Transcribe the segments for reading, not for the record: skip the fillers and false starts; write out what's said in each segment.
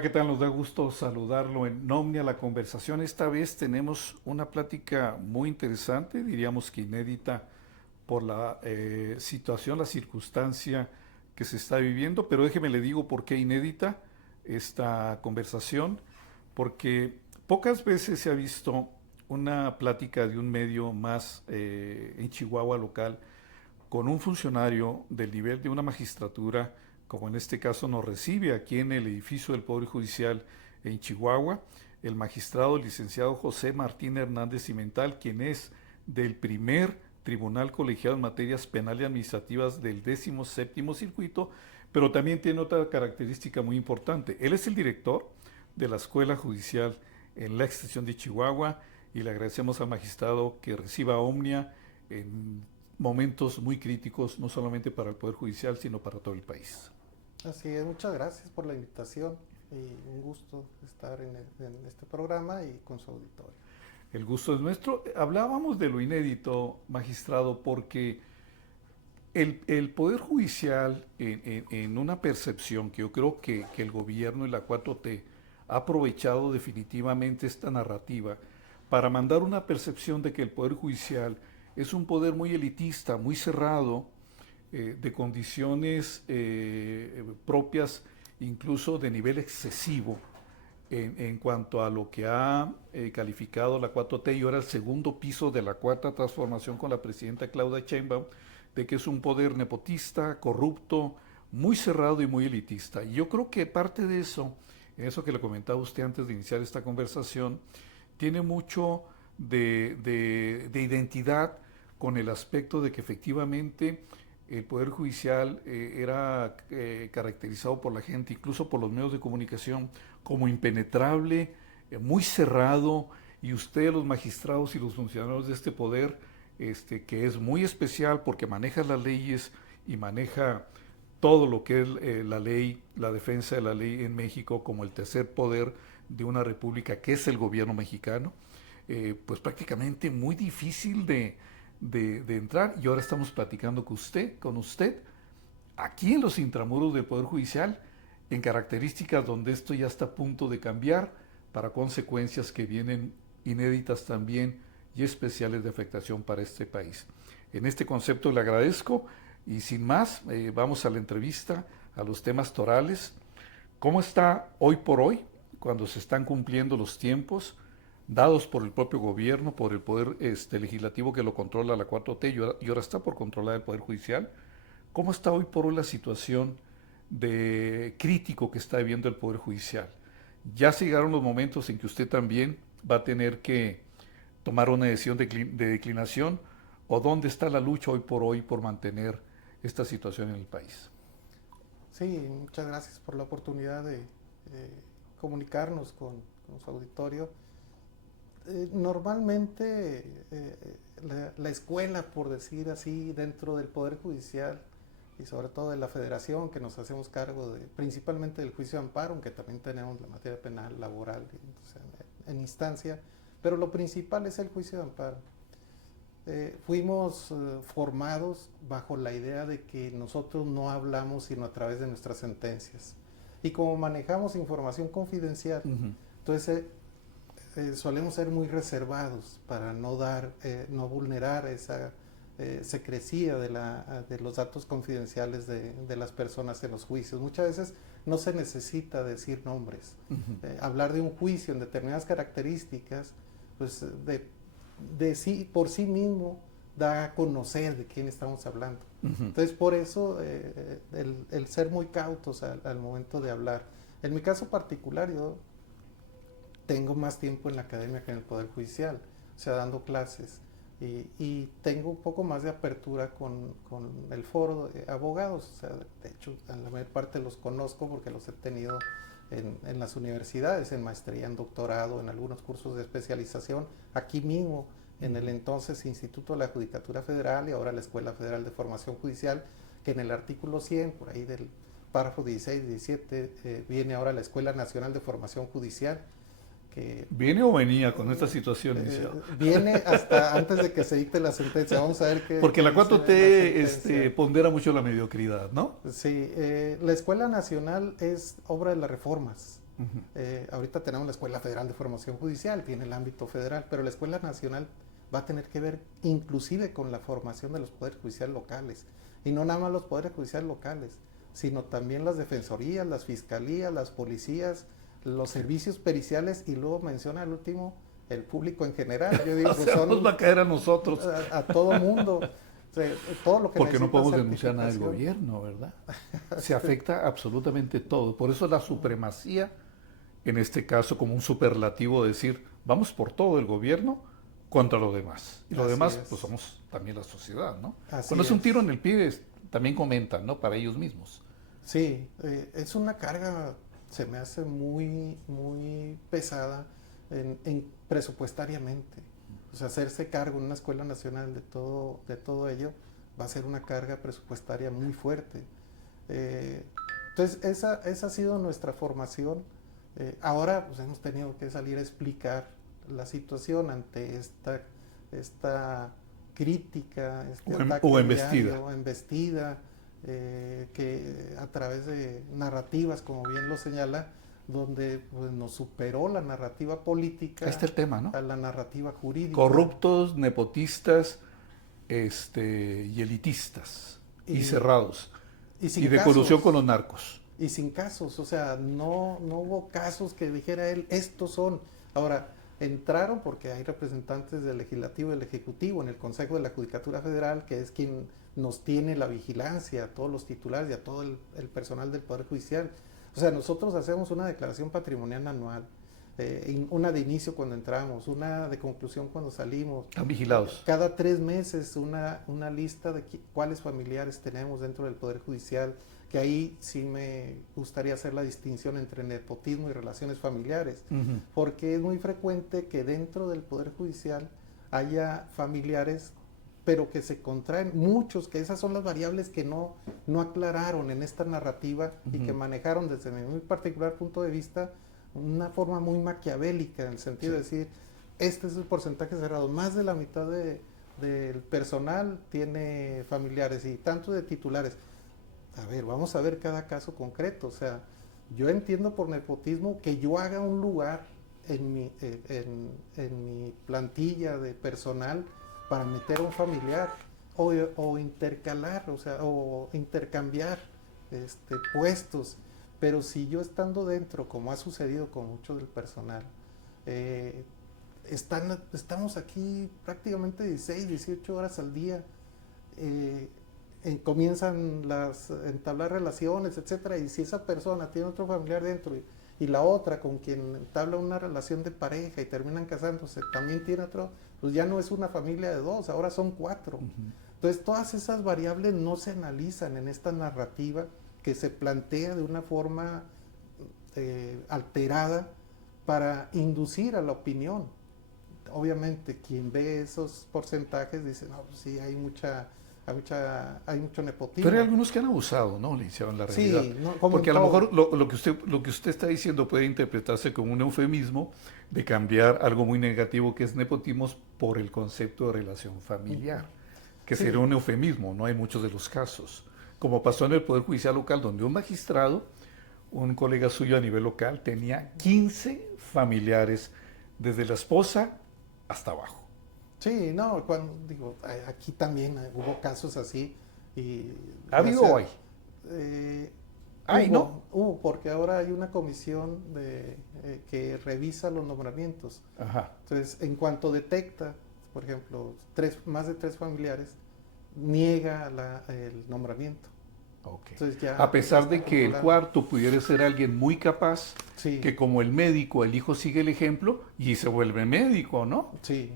Hola, ¿qué tal? Nos da gusto saludarlo en Omnia la conversación. Esta vez tenemos una plática muy interesante, diríamos que inédita por la situación, la circunstancia que se está viviendo, pero déjeme le digo por qué inédita esta conversación, porque pocas veces se ha visto una plática de un medio más en Chihuahua local con un funcionario del nivel de una magistratura, como en este caso nos recibe aquí en el edificio del Poder Judicial en Chihuahua, el magistrado licenciado José Martín Hernández Cimental, quien es del primer Tribunal Colegiado en Materias Penales y Administrativas del 17º Circuito, pero también tiene otra característica muy importante. Él es el director de la Escuela Judicial en la extensión de Chihuahua y le agradecemos al magistrado que reciba Omnia en momentos muy críticos, no solamente para el Poder Judicial, sino para todo el país. Así es, muchas gracias por la invitación y un gusto estar en este programa y con su auditorio. El gusto es nuestro. Hablábamos de lo inédito, magistrado, porque el Poder Judicial, en una percepción que yo creo que el gobierno y la 4T ha aprovechado definitivamente esta narrativa para mandar una percepción de que el Poder Judicial es un poder muy elitista, muy cerrado, de condiciones propias, incluso de nivel excesivo, en cuanto a lo que ha calificado la 4T y ahora el segundo piso de la cuarta transformación con la presidenta Claudia Sheinbaum, de que es un poder nepotista, corrupto, muy cerrado y muy elitista. Y yo creo que parte de eso, en eso que le comentaba usted antes de iniciar esta conversación, tiene mucho de identidad con el aspecto de que efectivamente el Poder Judicial era caracterizado por la gente, incluso por los medios de comunicación, como impenetrable, muy cerrado, y usted, los magistrados y los funcionarios de este poder, que es muy especial porque maneja las leyes y maneja todo lo que es la ley, la defensa de la ley en México como el tercer poder de una república que es el gobierno mexicano, pues prácticamente muy difícil de entrar. Y ahora estamos platicando con usted, aquí en los intramuros del Poder Judicial, en características donde esto ya está a punto de cambiar para consecuencias que vienen inéditas también y especiales de afectación para este país. En este concepto le agradezco y sin más, vamos a la entrevista, a los temas torales. ¿Cómo está hoy por hoy, cuando se están cumpliendo los tiempos dados por el propio gobierno, por el poder legislativo que lo controla la 4T y ahora está por controlar el Poder Judicial? ¿Cómo está hoy por hoy la situación de crítico que está viviendo el Poder Judicial? Ya se llegaron los momentos en que usted también va a tener que tomar una decisión de declinación, o dónde está la lucha hoy por mantener esta situación en el país. Sí, muchas gracias por la oportunidad de comunicarnos con su auditorio. Normalmente la escuela, por decir así, dentro del Poder Judicial y sobre todo de la Federación, que nos hacemos cargo de, principalmente del juicio de amparo, aunque también tenemos la materia penal, laboral, o sea, en instancia, pero lo principal es el juicio de amparo. Fuimos formados bajo la idea de que nosotros no hablamos sino a través de nuestras sentencias. Y como manejamos información confidencial, entonces solemos ser muy reservados para no dar, no vulnerar esa secrecía de los datos confidenciales de las personas en los juicios. Muchas veces no se necesita decir nombres. Hablar de un juicio en determinadas características, pues sí, por sí mismo da a conocer de quién estamos hablando. Entonces, por eso el ser muy cautos al momento de hablar. En mi caso particular, yo tengo más tiempo en la academia que en el Poder Judicial, o sea, dando clases. Y tengo un poco más de apertura con el foro de abogados. O sea, de hecho, en la mayor parte los conozco porque los he tenido en las universidades, en maestría, en doctorado, en algunos cursos de especialización, aquí mismo, en el entonces Instituto de la Judicatura Federal y ahora la Escuela Federal de Formación Judicial, que en el artículo 100, por ahí del párrafo 16 y 17, viene ahora la Escuela Nacional de Formación Judicial, que ¿Viene o venía con esta situación inicial? viene hasta antes de que se dicte la sentencia. Vamos a ver Porque qué la dice la 4T sentencia. pondera mucho la mediocridad, ¿no? Sí, la Escuela Nacional es obra de las reformas. Ahorita tenemos la Escuela Federal de Formación Judicial, tiene el ámbito federal, pero la Escuela Nacional va a tener que ver inclusive con la formación de los poderes judiciales locales. Y no nada más los poderes judiciales locales, sino también las defensorías, las fiscalías, las policías, los servicios periciales, y luego menciona al último el público en general. Yo digo, o sea, nos va a caer a nosotros. A todo mundo. O sea, todo lo que porque no podemos denunciar nada del gobierno, ¿verdad? Se Sí. afecta absolutamente todo. Por eso la supremacía, en este caso como un superlativo, decir, vamos por todo el gobierno contra lo demás. Y lo Así demás, es. pues somos también la sociedad, ¿no? Así Cuando es un es. tiro en el pie, también comentan, ¿no? Para ellos mismos. Sí, es una carga, se me hace muy, muy pesada presupuestariamente. O sea, hacerse cargo en una escuela nacional de todo ello va a ser una carga presupuestaria muy fuerte. Entonces, esa ha sido nuestra formación. Ahora pues, hemos tenido que salir a explicar la situación ante esta crítica, este ataque o embestida. diario, embestida, que a través de narrativas, como bien lo señala, donde pues, nos superó la narrativa política Ahí está el tema, ¿no? a la narrativa jurídica. Corruptos, nepotistas, y elitistas, y cerrados, y y de colusión con los narcos. Y sin casos, o sea, no hubo casos que dijera él, estos son. Ahora, entraron porque hay representantes del Legislativo y del Ejecutivo en el Consejo de la Judicatura Federal, que es quien nos tiene la vigilancia a todos los titulares y a todo el personal del Poder Judicial. O sea, nosotros hacemos una declaración patrimonial anual, una de inicio cuando entramos, una de conclusión cuando salimos. Están vigilados. Cada 3 meses una lista de cuáles familiares tenemos dentro del Poder Judicial, que ahí sí me gustaría hacer la distinción entre nepotismo y relaciones familiares, porque es muy frecuente que dentro del Poder Judicial haya familiares, pero que se contraen, muchos, que esas son las variables que no aclararon en esta narrativa y que manejaron desde mi muy particular punto de vista una forma muy maquiavélica, en el sentido de decir, este es el porcentaje cerrado, más de la mitad del personal tiene familiares y tanto de titulares. A ver, vamos a ver cada caso concreto. O sea, yo entiendo por nepotismo que yo haga un lugar en mi plantilla de personal para meter a un familiar o intercalar, o sea, o intercambiar puestos. Pero si yo estando dentro, como ha sucedido con mucho del personal, estamos aquí prácticamente 16, 18 horas al día, comienzan a entablar relaciones, etcétera, y si esa persona tiene otro familiar dentro y la otra con quien entabla una relación de pareja y terminan casándose, también tiene otro, pues ya no es una familia de 2, ahora son 4. Entonces todas esas variables no se analizan en esta narrativa que se plantea de una forma alterada para inducir a la opinión. Obviamente quien ve esos porcentajes dice, no, pues sí, hay mucho nepotismo. Pero hay algunos que han abusado, ¿no, licenciado, en la realidad? Sí, no, como porque a lo todo. mejor lo que usted está diciendo puede interpretarse como un eufemismo de cambiar algo muy negativo que es nepotismo por el concepto de relación familiar, que Sí. sería un eufemismo, no hay muchos de los casos. Como pasó en el Poder Judicial local, donde un magistrado, un colega suyo a nivel local, tenía 15 familiares, desde la esposa hasta abajo. Sí, no, aquí también hubo casos así. Y, ¿Ha habido hoy? Hubo, porque ahora hay una comisión que revisa los nombramientos. Ajá. Entonces, en cuanto detecta, por ejemplo, más de 3 familiares, niega el nombramiento. Okay. Entonces ya, a pesar de que el cuarto pudiera ser alguien muy capaz, sí, que como el médico, el hijo sigue el ejemplo y se vuelve médico, ¿no? Sí,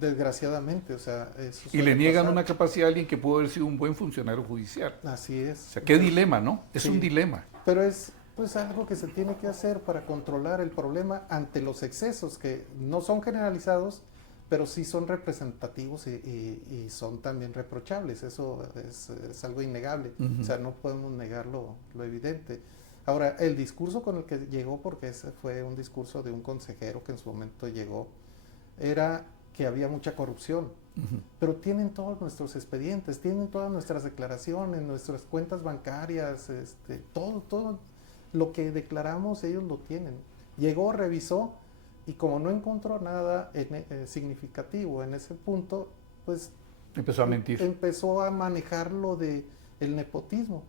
desgraciadamente, o sea, eso y le suele niegan pasar. una capacidad a alguien que pudo haber sido un buen funcionario judicial. Así es. O sea, qué dilema, ¿no? Es Sí. un dilema. Pero es pues algo que se tiene que hacer para controlar el problema ante los excesos que no son generalizados, pero sí son representativos y son también reprochables. Eso es algo innegable. O sea, no podemos negar lo evidente. Ahora, el discurso con el que llegó, porque ese fue un discurso de un consejero que en su momento llegó, era que había mucha corrupción. Pero tienen todos nuestros expedientes, tienen todas nuestras declaraciones, nuestras cuentas bancarias, todo. lo que declaramos ellos lo tienen. Llegó, revisó y como no encontró nada significativo en ese punto, pues empezó a mentir. Empezó a manejar lo de el nepotismo.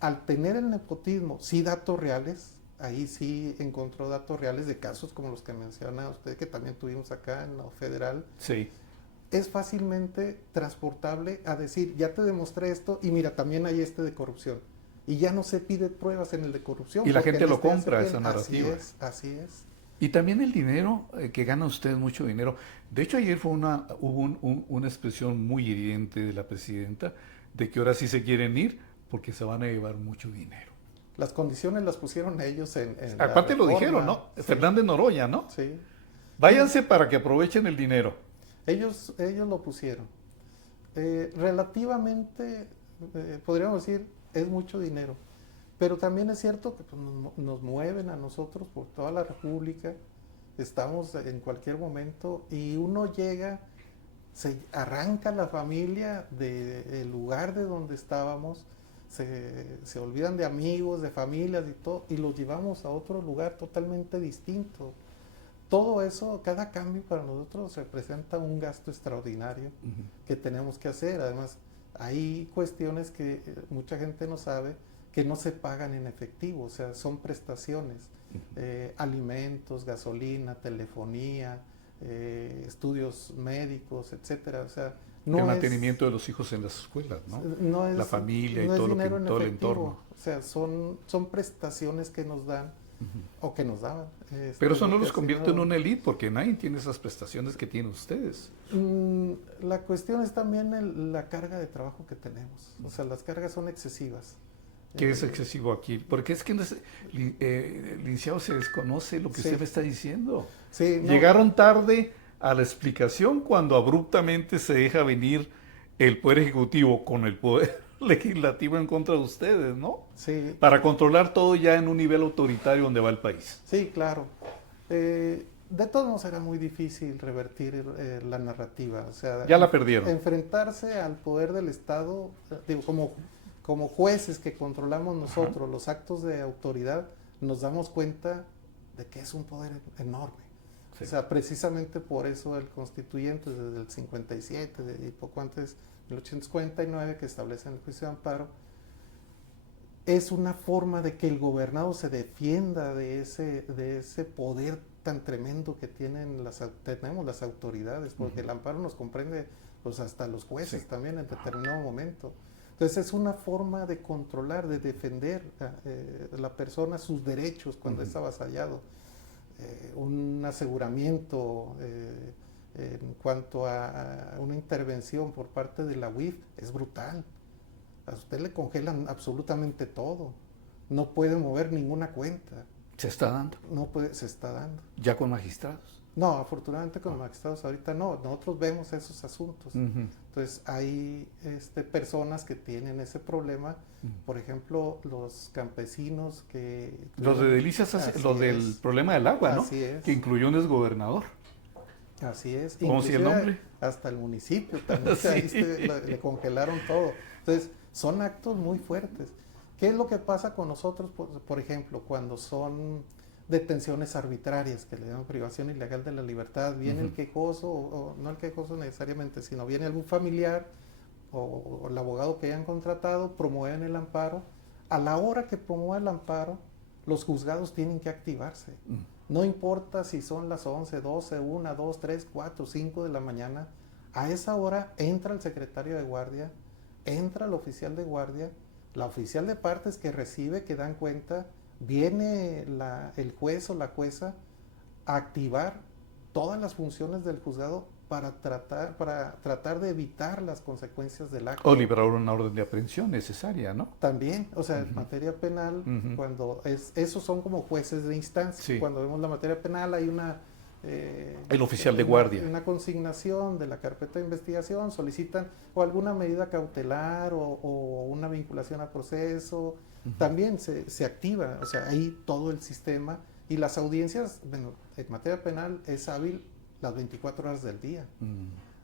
Al tener el nepotismo, sí datos reales, ahí sí encontró datos reales de casos como los que menciona usted, que también tuvimos acá en lo federal. Sí. Es fácilmente transportable a decir, ya te demostré esto y mira, también hay este de corrupción. Y ya no se pide pruebas en el de corrupción. Y la gente lo compra, esa narrativa. Así es. Y también el dinero, que gana usted mucho dinero. De hecho, ayer hubo una expresión muy hiriente de la presidenta de que ahora sí se quieren ir porque se van a llevar mucho dinero. Las condiciones las pusieron ellos en aparte lo dijeron, ¿no? Sí. Fernández Noroña, ¿no? Sí. Váyanse para que aprovechen el dinero. Ellos lo pusieron. Relativamente, podríamos decir, es mucho dinero. Pero también es cierto que pues, nos mueven a nosotros por toda la República. Estamos en cualquier momento y uno llega, se arranca la familia del lugar de donde estábamos, se olvidan de amigos, de familias y todo, y los llevamos a otro lugar totalmente distinto. Todo eso, cada cambio para nosotros representa un gasto extraordinario que tenemos que hacer. Además, hay cuestiones que mucha gente no sabe, que no se pagan en efectivo, o sea, son prestaciones, alimentos, gasolina, telefonía, estudios médicos, etcétera. O sea, no el mantenimiento de los hijos en las escuelas, ¿no? No es, la familia no y todo, todo el entorno. O sea, son prestaciones que nos dan o que nos daban. Pero eso no los convierte en una élite porque nadie tiene esas prestaciones que tienen ustedes. La cuestión es también la carga de trabajo que tenemos. O sea, las cargas son excesivas. ¿Qué es excesivo aquí? Porque es que, licenciado, se desconoce lo que usted me está diciendo. Sí, no. Llegaron tarde a la explicación cuando abruptamente se deja venir el Poder Ejecutivo con el Poder Legislativo en contra de ustedes, ¿no? Sí. Para controlar todo ya en un nivel autoritario donde va el país. Sí, claro. De todos modos era muy difícil revertir la narrativa. O sea, ya la perdieron. Enfrentarse al poder del Estado, digo, como jueces que controlamos nosotros los actos de autoridad, nos damos cuenta de que es un poder enorme. Sí. O sea, precisamente por eso el constituyente desde el 57 y poco antes, el 849, que establece el juicio de amparo, es una forma de que el gobernado se defienda de ese poder tan tremendo que tenemos las autoridades, porque el amparo nos comprende pues hasta los jueces también en determinado momento. Entonces es una forma de controlar, de defender a la persona sus derechos cuando es avasallado. Un aseguramiento en cuanto a una intervención por parte de la UIF es brutal. A usted le congelan absolutamente todo. No puede mover ninguna cuenta. ¿Se está dando? No puede, se está dando. ¿Ya con magistrados? No, afortunadamente con magistrados ahorita no. Nosotros vemos esos asuntos. Entonces hay personas que tienen ese problema. Por ejemplo, los campesinos que... Los de Delicias, lo del problema del agua, ¿no? Así es. Que incluyó un exgobernador. Así es. ¿Cómo si el nombre? Hasta el municipio también. Sí. Ahí le congelaron todo. Entonces, son actos muy fuertes. ¿Qué es lo que pasa con nosotros, por ejemplo, cuando son detenciones arbitrarias, que le llaman privación ilegal de la libertad? Viene el quejoso, o no el quejoso necesariamente, sino viene algún familiar o el abogado que hayan contratado, promueven el amparo. A la hora que promueva el amparo, los juzgados tienen que activarse. No importa si son las 11, 12, 1, 2, 3, 4, 5 de la mañana, a esa hora entra el secretario de guardia, entra el oficial de guardia, la oficial de partes que recibe, que dan cuenta, viene el juez o la jueza a activar todas las funciones del juzgado para tratar de evitar las consecuencias del acto. O liberar una orden de aprehensión necesaria, ¿no? También, o sea, en materia penal, cuando esos son como jueces de instancia. Sí. Cuando vemos la materia penal hay el oficial de guardia. Una consignación de la carpeta de investigación, solicitan o alguna medida cautelar o una vinculación a proceso. También se activa, o sea, ahí todo el sistema. Y las audiencias, bueno, en materia penal es hábil las 24 horas del día.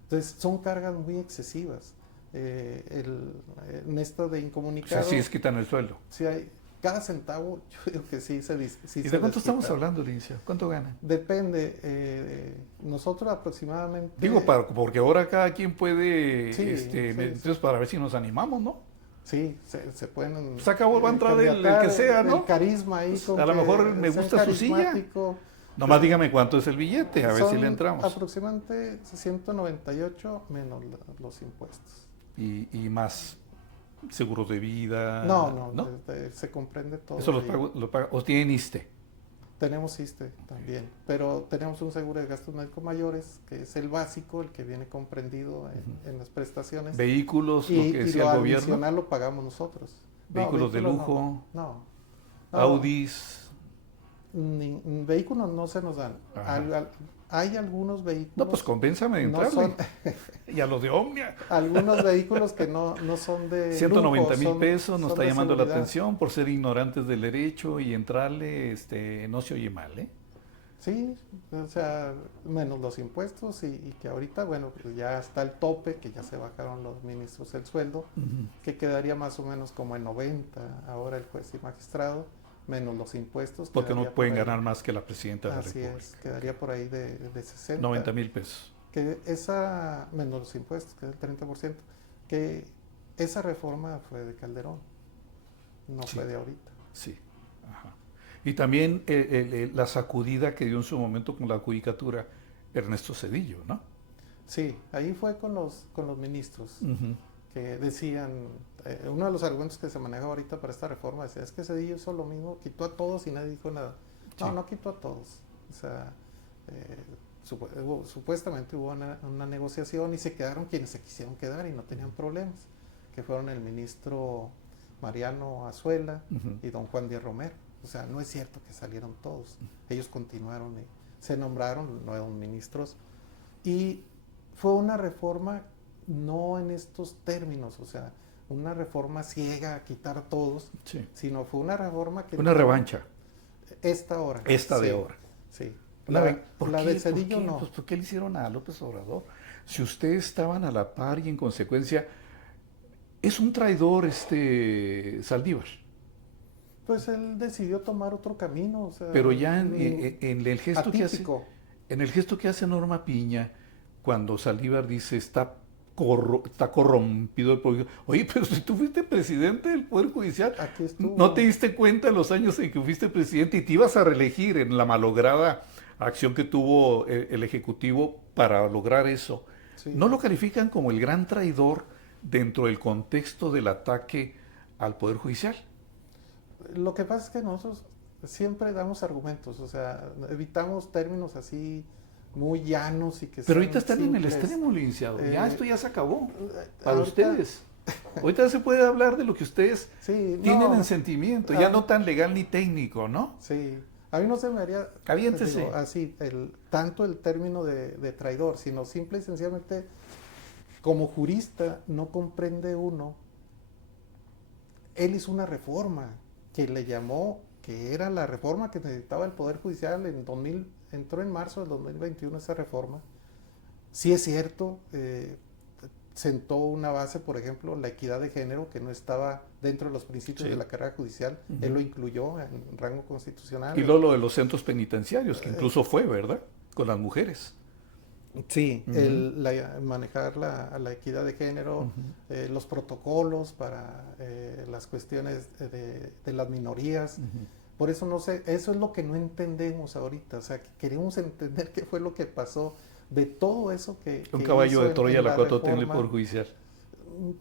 Entonces, son cargas muy excesivas. En esto de incomunicados... O sea, sí es quitan el sueldo. Sí, cada centavo, yo digo que sí ¿Y de cuánto estamos hablando, Lincia? ¿Cuánto gana? Depende. Nosotros aproximadamente... Digo, porque ahora cada quien puede, Sí, entonces para ver si nos animamos, ¿no? Sí, se pueden... Pues acabó, va a entrar el que sea, ¿no? El carisma ahí. Pues a lo mejor me gusta su silla. Nomás dígame cuánto es el billete, a ver si le entramos. Aproximadamente 198 menos los impuestos. Y más seguros de vida. No, se comprende todo. Eso lo paga, o tienen ISSSTE. Tenemos ISSSTE también, pero tenemos un seguro de gastos médicos mayores, que es el básico, el que viene comprendido en las prestaciones. Vehículos, lo que decía el gobierno. Y adicional lo pagamos nosotros. Vehículos de lujo. No. Audis. Vehículos no se nos dan. Hay algunos vehículos... No, pues compénsame de entrarle. Y a los de Omnia. Algunos vehículos que no son de 190,000 pesos, nos está llamando la atención por ser ignorantes del derecho y entrarle, no se oye mal, ¿eh? Sí, o sea, menos los impuestos y que ahorita, bueno, pues ya está el tope, que ya se bajaron los ministros el sueldo, que quedaría más o menos como en 90 ahora el juez y magistrado, menos los impuestos. Porque no pueden ganar más que la presidenta de la República. Así es, quedaría por ahí de 60. 90,000 pesos. Que menos los impuestos, que es el 30%, que esa reforma fue de Calderón, no fue de ahorita. Sí, ajá. Y también la sacudida que dio en su momento con la judicatura Ernesto Zedillo, ¿no? Sí, ahí fue con los ministros. Que decían, uno de los argumentos que se maneja ahorita para esta reforma decía, es que Zedillo hizo lo mismo, quitó a todos y nadie dijo nada. No, no quitó a todos. O sea, supuestamente hubo una negociación y se quedaron quienes se quisieron quedar y no tenían problemas, que fueron el ministro Mariano Azuela y don Juan Díaz Romero. O sea, no es cierto que salieron todos. Ellos continuaron y se nombraron nuevos ministros. Y fue una reforma no en estos términos, o sea, una reforma ciega a quitar a todos, sino fue una reforma que... Una revancha. Esta ahora. Esta de ahora. Sí. La de Zedillo no. Pues ¿por qué le hicieron a López Obrador? Si ustedes estaban a la par y en consecuencia, es un traidor Saldívar. Pues él decidió tomar otro camino, o sea, pero ya en el gesto atípico. en el gesto que hace Norma Piña, cuando Saldívar dice está corrompido el Poder Judicial. Oye, pero si tú fuiste presidente del Poder Judicial, ¿no te diste cuenta en los años en que fuiste presidente y te ibas a reelegir en la malograda acción que tuvo el Ejecutivo para lograr eso? Sí. ¿No lo califican como el gran traidor dentro del contexto del ataque al Poder Judicial? Lo que pasa es que nosotros siempre damos argumentos, o sea, evitamos términos así muy llanos y que pero ahorita están simples. En el extremo, licenciado. Ya esto ya se acabó para ahorita, ustedes. Ahorita se puede hablar de lo que ustedes tienen en sentimiento, ya no tan legal ni técnico, ¿no? Sí. A mí no se me haría así tanto el término de traidor, sino simple y sencillamente como jurista no comprende uno. Él hizo una reforma que le llamó, que era la reforma que necesitaba el Poder Judicial en 2000. Entró en marzo del 2021 esa reforma. Sí es cierto, sentó una base, por ejemplo, la equidad de género, que no estaba dentro de los principios de la carrera judicial. Él lo incluyó en rango constitucional. Y lo de los centros penitenciarios, que incluso fue, ¿verdad? Con las mujeres. Sí, manejar la equidad de género, los protocolos para las cuestiones de las minorías. Por eso no sé, eso es lo que no entendemos ahorita, o sea, que queremos entender qué fue lo que pasó de todo eso que... Un caballo de Troya la 4T en el Poder Judicial.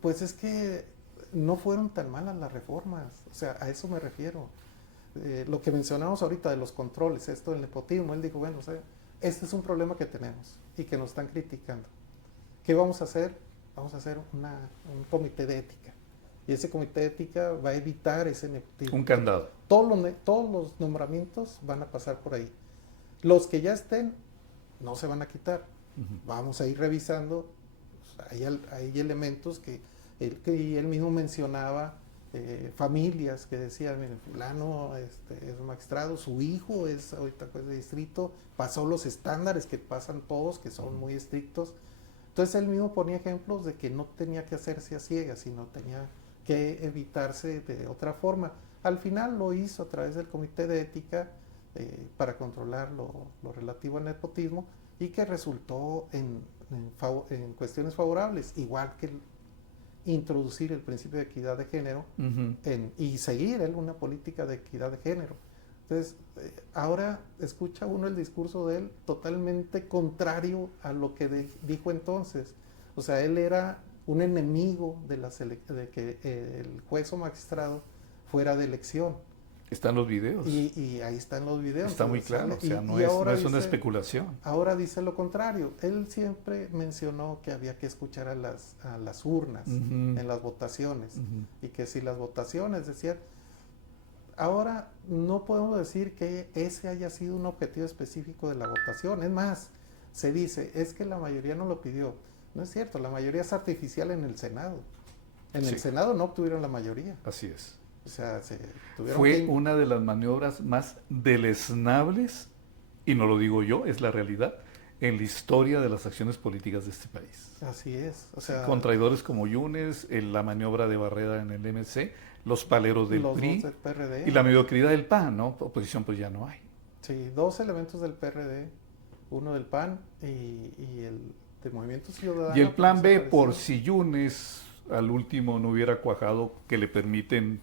Pues es que no fueron tan malas las reformas, o sea, a eso me refiero. Lo que mencionamos ahorita de los controles, esto del nepotismo, él dijo, bueno, o sea, este es un problema que tenemos y que nos están criticando. ¿Qué vamos a hacer? Vamos a hacer un comité de ética. Y ese comité de ética va a evitar ese nepotismo. Un candado. Todos los nombramientos van a pasar por ahí. Los que ya estén, no se van a quitar. Vamos a ir revisando. Hay elementos que él mismo mencionaba, familias que decían, mire, fulano es magistrado, su hijo es ahorita juez de distrito, pasó los estándares que pasan todos, que son muy estrictos. Entonces él mismo ponía ejemplos de que no tenía que hacerse a ciegas, sino tenía que evitarse de otra forma. Al final lo hizo a través del Comité de Ética para controlar lo relativo al nepotismo y que resultó en cuestiones favorables, igual que introducir el principio de equidad de género y seguir una política de equidad de género. Entonces, ahora escucha uno el discurso de él totalmente contrario a lo que dijo entonces. O sea, él era un enemigo de que el juez o magistrado fuera de elección. Están los videos. Y ahí están los videos. Está muy claro, o sea, no es una especulación. Ahora dice lo contrario. Él siempre mencionó que había que escuchar a las urnas en las votaciones y que si las votaciones decían... Ahora no podemos decir que ese haya sido un objetivo específico de la votación. Es más, se dice, es que la mayoría no lo pidió. No es cierto, la mayoría es artificial en el Senado. En el Senado no obtuvieron la mayoría. Así es. O sea, tuvieron Fue una de las maniobras más deleznables, y no lo digo yo, es la realidad, en la historia de las acciones políticas de este país. Así es. O sea, con traidores como Yunes, la maniobra de Barreda en el MC, los paleros del PRI del PRD, y la mediocridad del PAN, ¿no? Oposición pues ya no hay. Sí, 2 elementos del PRD, uno del PAN y el del Movimiento Ciudadano. Y el plan B, por si Yunes al último no hubiera cuajado, que le permiten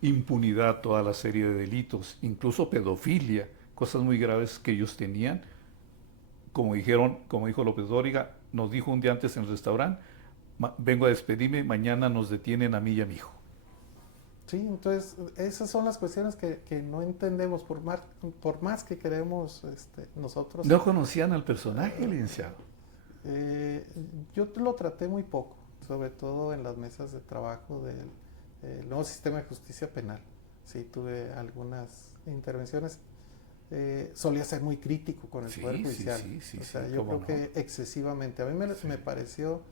impunidad a toda la serie de delitos, incluso pedofilia, cosas muy graves que ellos tenían. Como dijo López Dóriga, nos dijo un día antes en el restaurante, vengo a despedirme, mañana nos detienen a mí y a mi hijo. Sí, entonces esas son las cuestiones que no entendemos, por más que queremos nosotros. ¿No conocían al personaje, licenciado? Yo lo traté muy poco, sobre todo en las mesas de trabajo del nuevo sistema de justicia penal. Sí, tuve algunas intervenciones. Solía ser muy crítico con el Poder Judicial. O sea, yo creo que excesivamente. A mí me pareció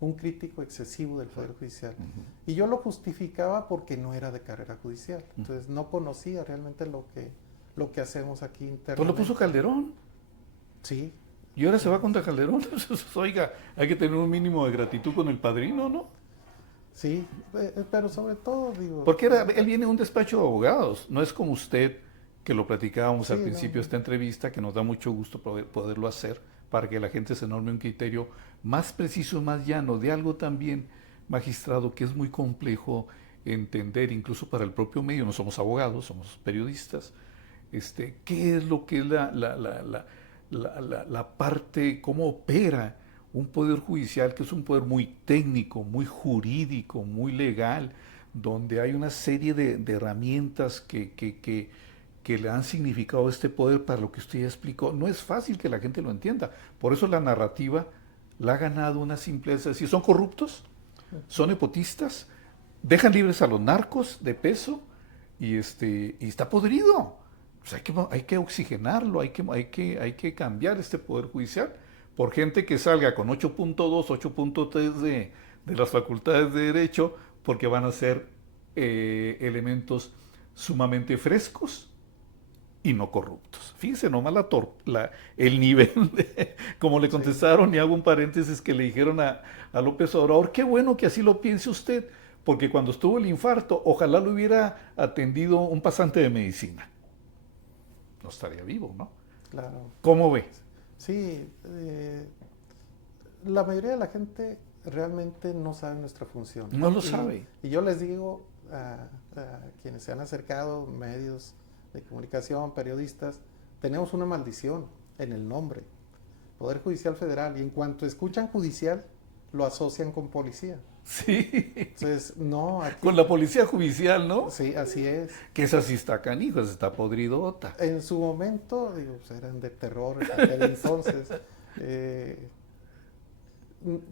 un crítico excesivo del Poder Judicial. Y yo lo justificaba porque no era de carrera judicial. Entonces no conocía realmente lo que hacemos aquí internamente. Pues lo puso Calderón. Sí. Y ahora se va contra Calderón. Oiga, hay que tener un mínimo de gratitud con el padrino, ¿no? Sí, pero sobre todo, digo... Porque él viene de un despacho de abogados. No es como usted, que lo platicábamos al principio de esta entrevista, que nos da mucho gusto poderlo hacer, para que la gente se norme un criterio más preciso, más llano, de algo también, magistrado, que es muy complejo entender, incluso para el propio medio. No somos abogados, somos periodistas. ¿Qué es lo que es la parte, cómo opera un poder judicial, que es un poder muy técnico, muy jurídico, muy legal, donde hay una serie de herramientas que le han significado este poder para lo que usted ya explicó? No es fácil que la gente lo entienda. Por eso la narrativa la ha ganado una simpleza. Si son corruptos, son nepotistas, dejan libres a los narcos de peso y está podrido. Pues hay que oxigenarlo, hay que cambiar este poder judicial por gente que salga con 8.2, 8.3 de las facultades de derecho, porque van a ser elementos sumamente frescos y no corruptos. Fíjense nomás el nivel, como le contestaron, y hago un paréntesis, que le dijeron a López Obrador, qué bueno que así lo piense usted, porque cuando estuvo el infarto, ojalá lo hubiera atendido un pasante de medicina. No estaría vivo, ¿no? Claro. ¿Cómo ve? Sí, la mayoría de la gente realmente no sabe nuestra función. No lo sabe. Y yo les digo a quienes se han acercado, medios de comunicación, periodistas, tenemos una maldición en el nombre, Poder Judicial Federal, y en cuanto escuchan judicial, lo asocian con policía. Sí. Entonces, no. Aquí, con la policía judicial, ¿no? Sí, así es. Que esa sí está canija, está podridota. En su momento, digo, pues eran de terror en aquel entonces.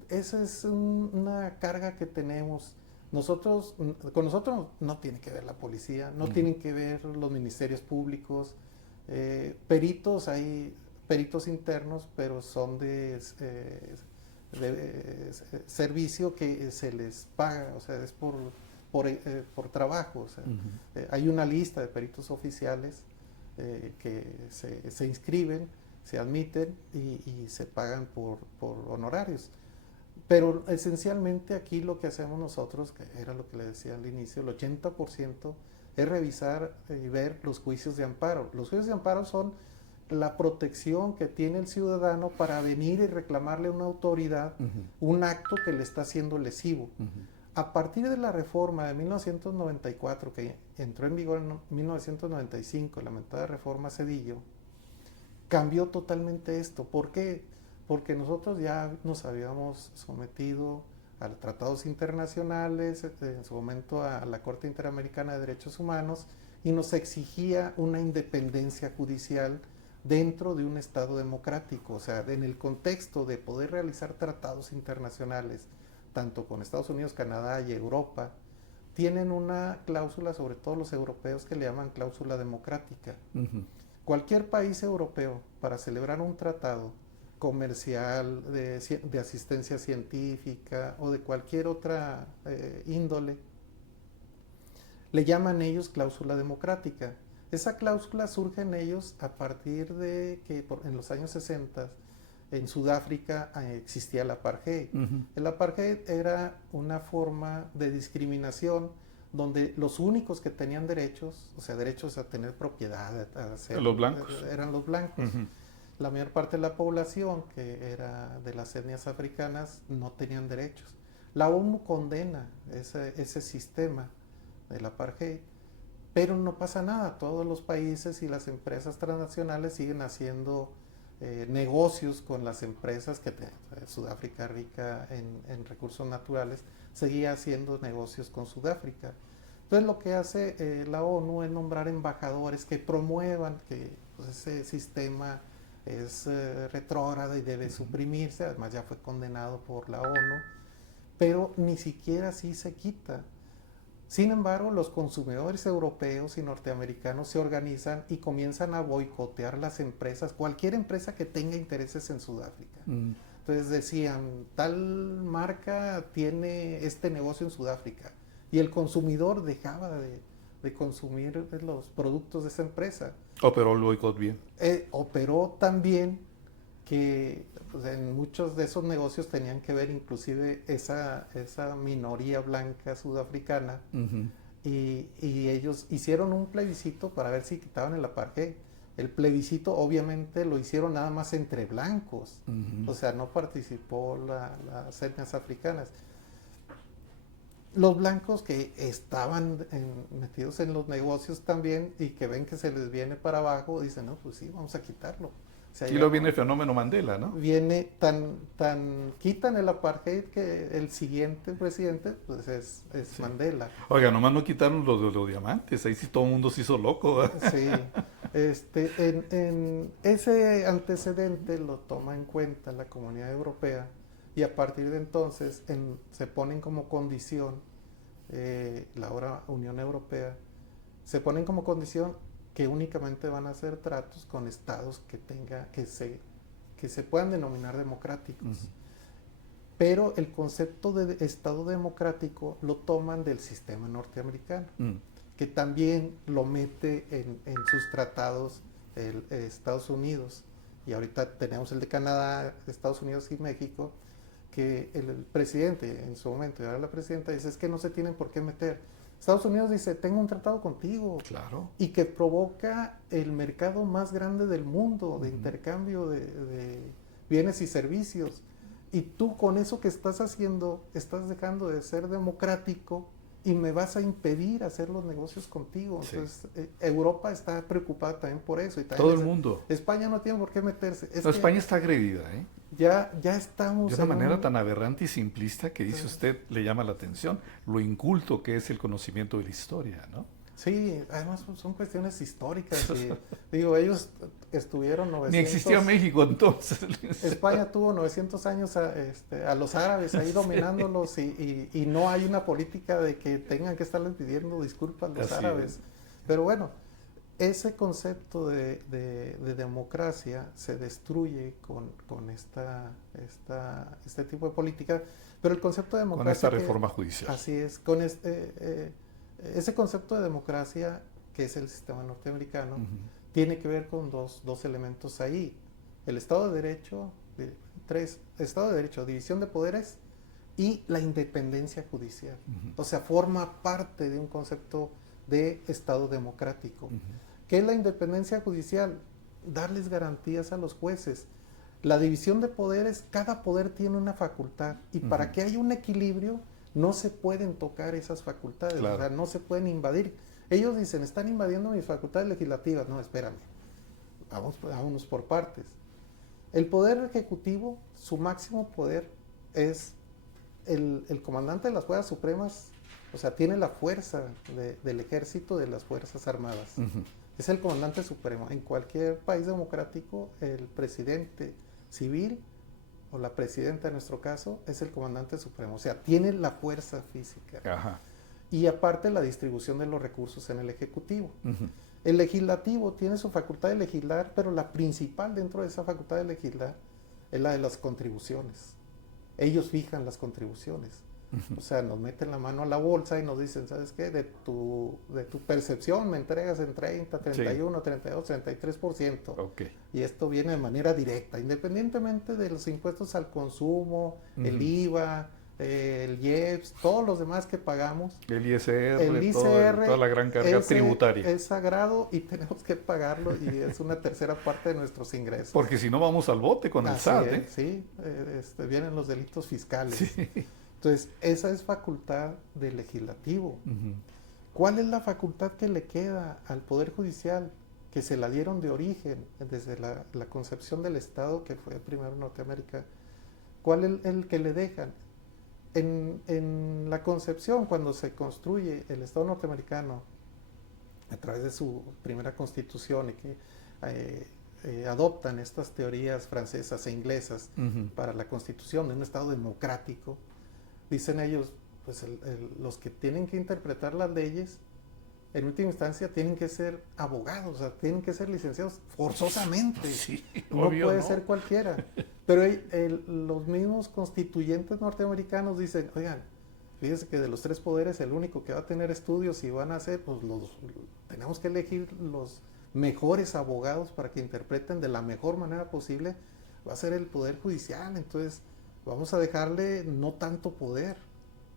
Esa es una carga que tenemos. Con nosotros no tiene que ver la policía, no tienen que ver los ministerios públicos, peritos, hay peritos internos, pero son de servicio que se les paga, o sea, es por trabajo. O sea, hay una lista de peritos oficiales que se inscriben, se admiten y se pagan por honorarios. Pero esencialmente aquí lo que hacemos nosotros, que era lo que le decía al inicio, el 80% es revisar y ver los juicios de amparo. Los juicios de amparo son la protección que tiene el ciudadano para venir y reclamarle a una autoridad un acto que le está haciendo lesivo. A partir de la reforma de 1994, que entró en vigor en 1995, la lamentada reforma Zedillo, cambió totalmente esto. ¿Por qué? Porque nosotros ya nos habíamos sometido a tratados internacionales, en su momento a la Corte Interamericana de Derechos Humanos, y nos exigía una independencia judicial dentro de un Estado democrático, o sea, en el contexto de poder realizar tratados internacionales, tanto con Estados Unidos, Canadá y Europa, tienen una cláusula, sobre todo los europeos, que le llaman cláusula democrática. Cualquier país europeo, para celebrar un tratado comercial, de asistencia científica o de cualquier otra índole, le llaman ellos cláusula democrática. Esa cláusula surge en ellos a partir de que en los años 60 en Sudáfrica existía el apartheid. El apartheid era una forma de discriminación donde los únicos que tenían derechos, o sea, derechos a tener propiedad, los blancos, eran los blancos. La mayor parte de la población, que era de las etnias africanas, no tenían derechos. La ONU condena ese sistema del apartheid, pero no pasa nada. Todos los países y las empresas transnacionales siguen haciendo negocios con las empresas que Sudáfrica, rica en recursos naturales, seguía haciendo negocios con Sudáfrica. Entonces lo que hace la ONU es nombrar embajadores que promuevan que pues, ese sistema es retrógrado y debe suprimirse. Además ya fue condenado por la ONU, pero ni siquiera así se quita. Sin embargo, los consumidores europeos y norteamericanos se organizan y comienzan a boicotear las empresas, cualquier empresa que tenga intereses en Sudáfrica. Entonces decían, tal marca tiene este negocio en Sudáfrica, y el consumidor dejaba de consumir los productos de esa empresa. Operó el boicot bien. Operó también que pues, en muchos de esos negocios tenían que ver inclusive esa minoría blanca sudafricana, y ellos hicieron un plebiscito para ver si quitaban el apartheid. El plebiscito obviamente lo hicieron nada más entre blancos, o sea, no participó las etnias africanas. Los blancos que estaban metidos en los negocios también y que ven que se les viene para abajo, dicen, no, pues sí, vamos a quitarlo. O sea, y luego viene el fenómeno Mandela, ¿no? Viene quitan el apartheid que el siguiente presidente pues es sí. Mandela. Oiga, nomás no quitaron los diamantes, ahí sí todo el mundo se hizo loco, ¿verdad? Sí, en ese antecedente lo toma en cuenta la Comunidad Europea, y a partir de entonces se ponen como condición, la ahora Unión Europea, se ponen como condición que únicamente van a hacer tratos con estados que se puedan denominar democráticos. Pero el concepto de estado democrático lo toman del sistema norteamericano, que también lo mete en sus tratados Estados Unidos. Y ahorita tenemos el de Canadá, Estados Unidos y México, que el presidente en su momento, y ahora la presidenta, dice, es que no se tienen por qué meter. Estados Unidos dice, tengo un tratado contigo. Claro. Y que provoca el mercado más grande del mundo de intercambio de bienes y servicios. Y tú con eso que estás haciendo, estás dejando de ser democrático y me vas a impedir hacer los negocios contigo. Sí. Entonces, Europa está preocupada también por eso. Y también todo el mundo. España no tiene por qué meterse. No, España está agredida, ¿eh? Ya estamos... De una manera tan aberrante y simplista que dice usted, le llama la atención lo inculto que es el conocimiento de la historia, ¿no? Sí, además son cuestiones históricas. Digo, ellos estuvieron 900... Ni existía México entonces. España tuvo 900 años a los árabes ahí dominándolos, sí. y no hay una política de que tengan que estarles pidiendo disculpas a los árabes. Pero bueno, ese concepto de democracia se destruye con este tipo de política, pero el concepto de democracia... Con esta reforma judicial. Así es, con ese concepto de democracia, que es el sistema norteamericano, tiene que ver con dos elementos ahí. El Estado de Derecho, Estado de Derecho, división de poderes y la independencia judicial. O sea, forma parte de un concepto de Estado democrático. ¿Qué es la independencia judicial? Darles garantías a los jueces. La división de poderes, cada poder tiene una facultad y para que haya un equilibrio no se pueden tocar esas facultades, o sea, no se pueden invadir. Ellos dicen, están invadiendo mis facultades legislativas. No, espérame, vámonos por partes. El poder ejecutivo, su máximo poder es el comandante de las Fuerzas Supremas, o sea, tiene la fuerza del ejército, de las Fuerzas Armadas. Es el comandante supremo. En cualquier país democrático, el presidente civil o la presidenta en nuestro caso es el comandante supremo. O sea, tiene la fuerza física. Ajá. Y aparte la distribución de los recursos en el ejecutivo. El legislativo tiene su facultad de legislar, pero la principal dentro de esa facultad de legislar es la de las contribuciones. Ellos fijan las contribuciones. O sea, nos meten la mano a la bolsa y nos dicen, ¿sabes qué? De tu percepción me entregas en 30, 31, 32, 33%. Okay. Y esto viene de manera directa, independientemente de los impuestos al consumo, el IVA, el IEPS, todos los demás que pagamos. El ISR, toda la gran carga tributaria. Es sagrado y tenemos que pagarlo y es una tercera parte de nuestros ingresos. Porque si no vamos al bote con el SAT. Sí, vienen los delitos fiscales. Sí. Entonces, esa es facultad del legislativo. ¿Cuál es la facultad que le queda al Poder Judicial? Que se la dieron de origen, desde la concepción del Estado, que fue primero en Norteamérica. ¿Cuál es el que le dejan? En la concepción, cuando se construye el Estado norteamericano, a través de su primera constitución, y que adoptan estas teorías francesas e inglesas para la constitución de un Estado democrático, dicen ellos, pues los que tienen que interpretar las leyes, en última instancia tienen que ser abogados, o sea, tienen que ser licenciados forzosamente. Sí, no obvio, puede ser cualquiera. Pero los mismos constituyentes norteamericanos dicen, oigan, fíjense que de los tres poderes el único que va a tener estudios y van a hacer, pues tenemos que elegir los mejores abogados para que interpreten de la mejor manera posible, va a ser el Poder Judicial. Entonces vamos a dejarle no tanto poder,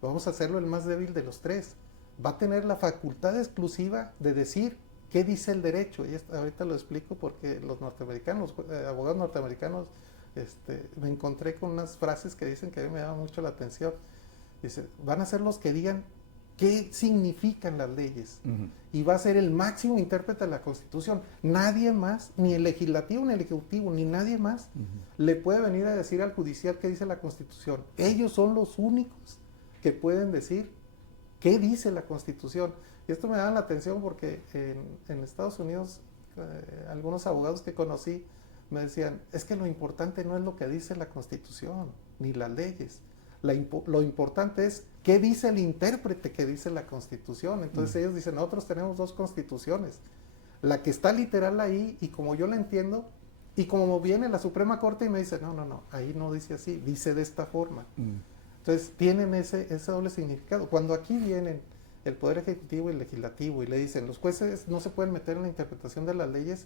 vamos a hacerlo el más débil de los tres. Va a tener la facultad exclusiva de decir qué dice el derecho. Y ahorita lo explico porque los norteamericanos, abogados norteamericanos, me encontré con unas frases que dicen que a mí me llaman mucho la atención. Dice, van a ser los que digan qué significan las leyes. Y va a ser el máximo intérprete de la Constitución. Nadie más, ni el legislativo, ni el ejecutivo, ni nadie más le puede venir a decir al judicial qué dice la Constitución. Ellos son los únicos que pueden decir qué dice la Constitución. Y esto me da la atención porque en Estados Unidos algunos abogados que conocí me decían, es que lo importante no es lo que dice la Constitución, ni las leyes. Lo importante es qué dice el intérprete que dice la Constitución. Entonces ellos dicen, nosotros tenemos dos constituciones. La que está literal ahí, y como yo la entiendo, y como viene la Suprema Corte y me dice, no, ahí no dice así, dice de esta forma. Entonces tienen ese doble significado. Cuando aquí vienen el Poder Ejecutivo y el Legislativo y le dicen, los jueces no se pueden meter en la interpretación de las leyes,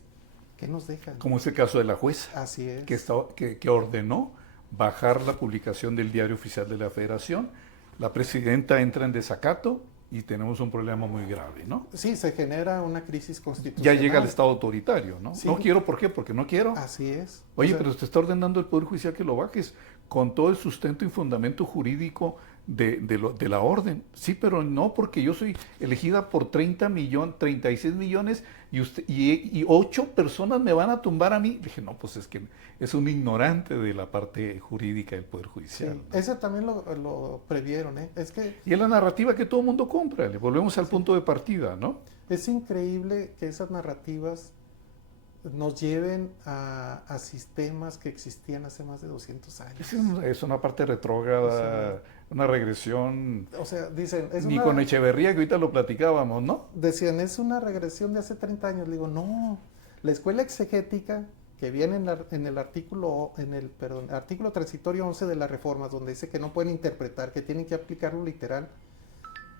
¿qué nos dejan? Como es el caso de la jueza. Así es. Que ordenó bajar la publicación del Diario Oficial de la Federación. La presidenta entra en desacato y tenemos un problema muy grave, ¿no? Sí, se genera una crisis constitucional. Ya llega el Estado autoritario, ¿no? Sí. No quiero, ¿por qué? Porque no quiero. Así es. Oye, pero te está ordenando el Poder Judicial que lo bajes con todo el sustento y fundamento jurídico de la orden. Sí, pero no, porque yo soy elegida por 36 millones y 8 personas me van a tumbar a mí. Dije, no, pues es que es un ignorante de la parte jurídica del Poder Judicial. Sí, ¿no? Ese también lo previeron, ¿eh? Es que, y es la narrativa que todo el mundo compra. Le volvemos al punto de partida, ¿no? Es increíble que esas narrativas nos lleven a sistemas que existían hace más de 200 años. Es una parte retrógrada, una regresión. O sea, dicen... Ni con Echeverría, que ahorita lo platicábamos, ¿no? Decían, es una regresión de hace 30 años. Le digo, no. La escuela exegética, que viene en el artículo transitorio 11 de las reformas, donde dice que no pueden interpretar, que tienen que aplicarlo literal,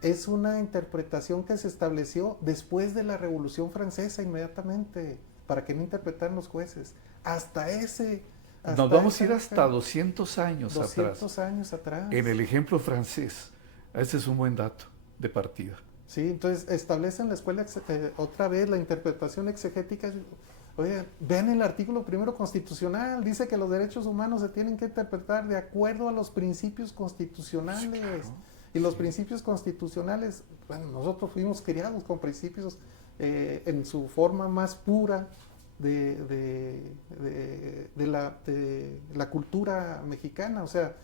es una interpretación que se estableció después de la Revolución Francesa inmediatamente, para que no interpretaran los jueces. Hasta ese Nos vamos a ir hasta 200 años 200 atrás. años atrás. En el ejemplo francés, ese es un buen dato de partida. Sí, entonces establecen la escuela otra vez la interpretación exegética. Oye, vean el artículo primero constitucional, dice que los derechos humanos se tienen que interpretar de acuerdo a los principios constitucionales. Sí, claro. Y los principios constitucionales, bueno, nosotros fuimos criados con principios en su forma más pura de la cultura mexicana, o sea,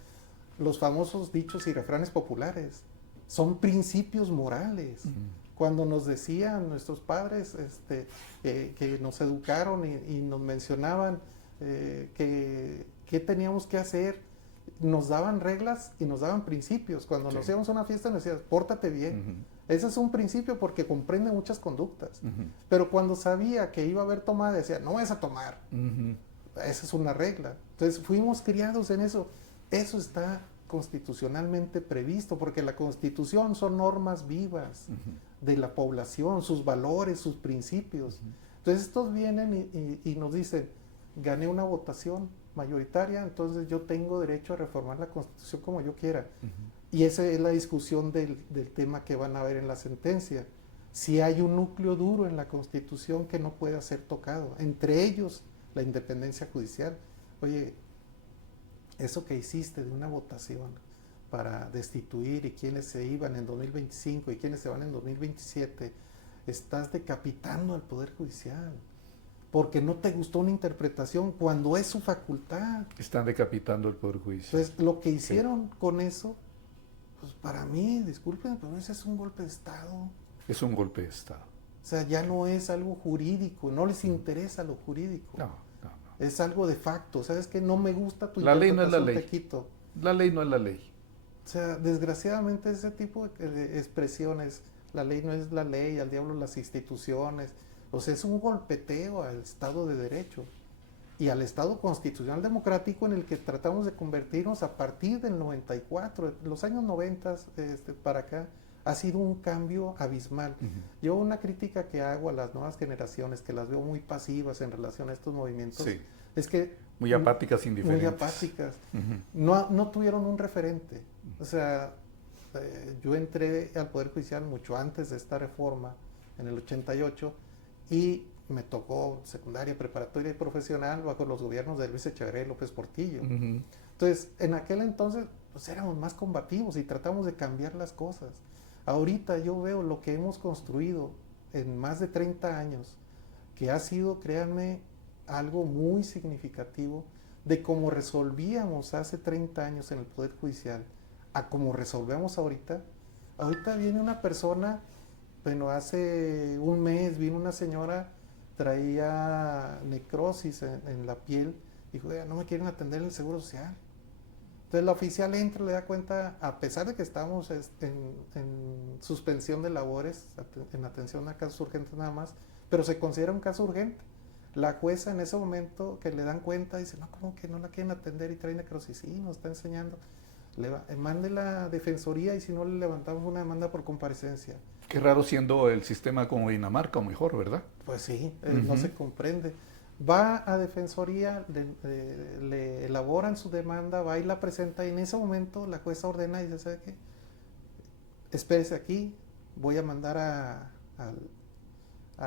los famosos dichos y refranes populares. Son principios morales. Cuando nos decían nuestros padres que nos educaron y nos mencionaban qué teníamos que hacer, nos daban reglas y nos daban principios. Cuando nos íbamos a una fiesta nos decían, pórtate bien. Ese es un principio porque comprende muchas conductas. Pero cuando sabía que iba a haber tomada, decía, no vas a tomar. Esa es una regla. Entonces fuimos criados en eso. Eso está constitucionalmente previsto, porque la Constitución son normas vivas de la población, sus valores, sus principios. Entonces estos vienen y nos dicen, gané una votación mayoritaria, entonces yo tengo derecho a reformar la Constitución como yo quiera. Y esa es la discusión del tema que van a ver en la sentencia. Si hay un núcleo duro en la Constitución que no pueda ser tocado, entre ellos la independencia judicial. Oye, eso que hiciste de una votación para destituir y quienes se iban en 2025 y quienes se van en 2027, estás decapitando al Poder Judicial, porque no te gustó una interpretación cuando es su facultad. Están decapitando el Poder Judicial. Entonces, lo que hicieron con eso, pues para mí, disculpen, pero ese es un golpe de Estado. Es un golpe de Estado. O sea, ya no es algo jurídico, no les interesa lo jurídico. No. Es algo de facto. ¿Sabes qué? No me gusta tu la ley no es la ley. Te quito. La ley no es la ley. O sea, desgraciadamente ese tipo de expresiones, la ley no es la ley, al diablo las instituciones, o sea, es un golpeteo al Estado de Derecho y al Estado constitucional democrático en el que tratamos de convertirnos a partir del 94, los años 90 para acá. Ha sido un cambio abismal. Yo una crítica que hago a las nuevas generaciones, que las veo muy pasivas en relación a estos movimientos, es que... Muy apáticas, indiferentes. Muy apáticas. No tuvieron un referente. O sea, yo entré al Poder Judicial mucho antes de esta reforma, en el 88, y me tocó secundaria, preparatoria y profesional bajo los gobiernos de Luis Echeverría y López Portillo. Entonces, en aquel entonces, pues éramos más combativos y tratamos de cambiar las cosas. Ahorita yo veo lo que hemos construido en más de 30 años, que ha sido, créanme, algo muy significativo de cómo resolvíamos hace 30 años en el Poder Judicial a cómo resolvemos ahorita. Ahorita viene una persona, bueno, hace un mes vino una señora, traía necrosis en la piel, dijo, no me quieren atender en el Seguro Social. Entonces la oficial entra, le da cuenta, a pesar de que estamos en suspensión de labores, en atención a casos urgentes nada más, pero se considera un caso urgente. La jueza en ese momento que le dan cuenta dice, no, ¿cómo que no la quieren atender y trae necrosis? Sí, nos está enseñando. Mande la defensoría y si no le levantamos una demanda por comparecencia. Qué raro siendo el sistema como Dinamarca o mejor, ¿verdad? Pues sí, no se comprende. Va a defensoría, le elaboran su demanda, va y la presenta y en ese momento la jueza ordena y dice, ¿sabe qué? Espérese aquí, voy a mandar a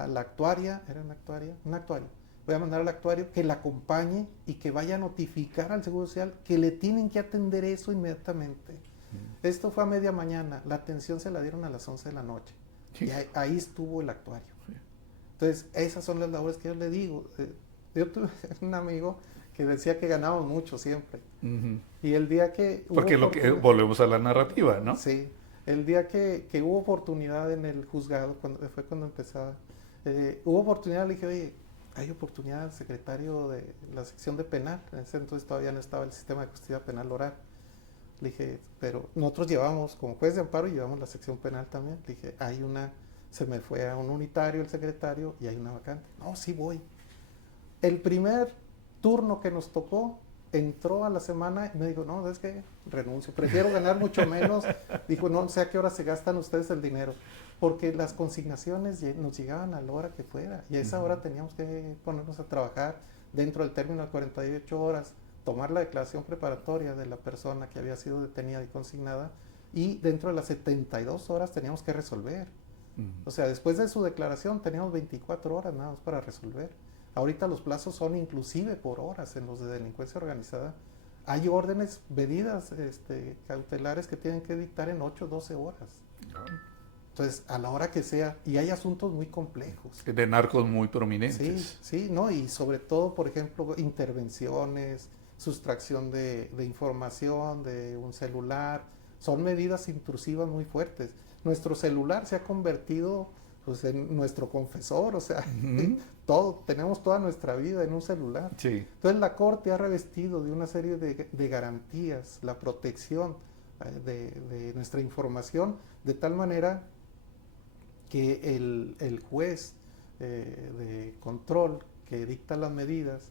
la actuaria, ¿era una actuaria? Una actuaria. Voy a mandar al actuario que la acompañe y que vaya a notificar al Seguro Social que le tienen que atender eso inmediatamente. Esto fue a media mañana, la atención se la dieron a las 11 de la noche. Y ahí estuvo el actuario. Entonces, esas son las labores que yo le digo. Yo tuve un amigo que decía que ganábamos mucho siempre. Y el día que... Porque volvemos a la narrativa, ¿no? Sí. El día que hubo oportunidad en el juzgado, fue cuando empezaba, hubo oportunidad, le dije, oye, hay oportunidad al secretario de la sección de penal. En ese entonces todavía no estaba el sistema de justicia penal oral. Le dije, pero nosotros llevamos, como juez de amparo, llevamos la sección penal también. Le dije, se me fue a un unitario el secretario y hay una vacante. No, sí voy. El primer turno que nos tocó, entró a la semana y me dijo, no, es que renuncio, prefiero ganar mucho menos. Dijo, no sé a qué hora se gastan ustedes el dinero, porque las consignaciones nos llegaban a la hora que fuera y a esa hora teníamos que ponernos a trabajar dentro del término de 48 horas tomar la declaración preparatoria de la persona que había sido detenida y consignada, y dentro de las 72 horas teníamos que resolver. O sea, después de su declaración teníamos 24 horas nada más para resolver. Ahorita los plazos son inclusive por horas en los de delincuencia organizada. Hay órdenes, medidas cautelares que tienen que dictar en 8 o 12 horas. Entonces, a la hora que sea, y hay asuntos muy complejos. De narcos muy prominentes. Sí, ¿no? Y sobre todo, por ejemplo, intervenciones, sustracción de información de un celular, son medidas intrusivas muy fuertes. Nuestro celular se ha convertido pues en nuestro confesor, o sea, tenemos toda nuestra vida en un celular. Sí. Entonces la Corte ha revestido de una serie de garantías la protección de nuestra información, de tal manera que el juez de control que dicta las medidas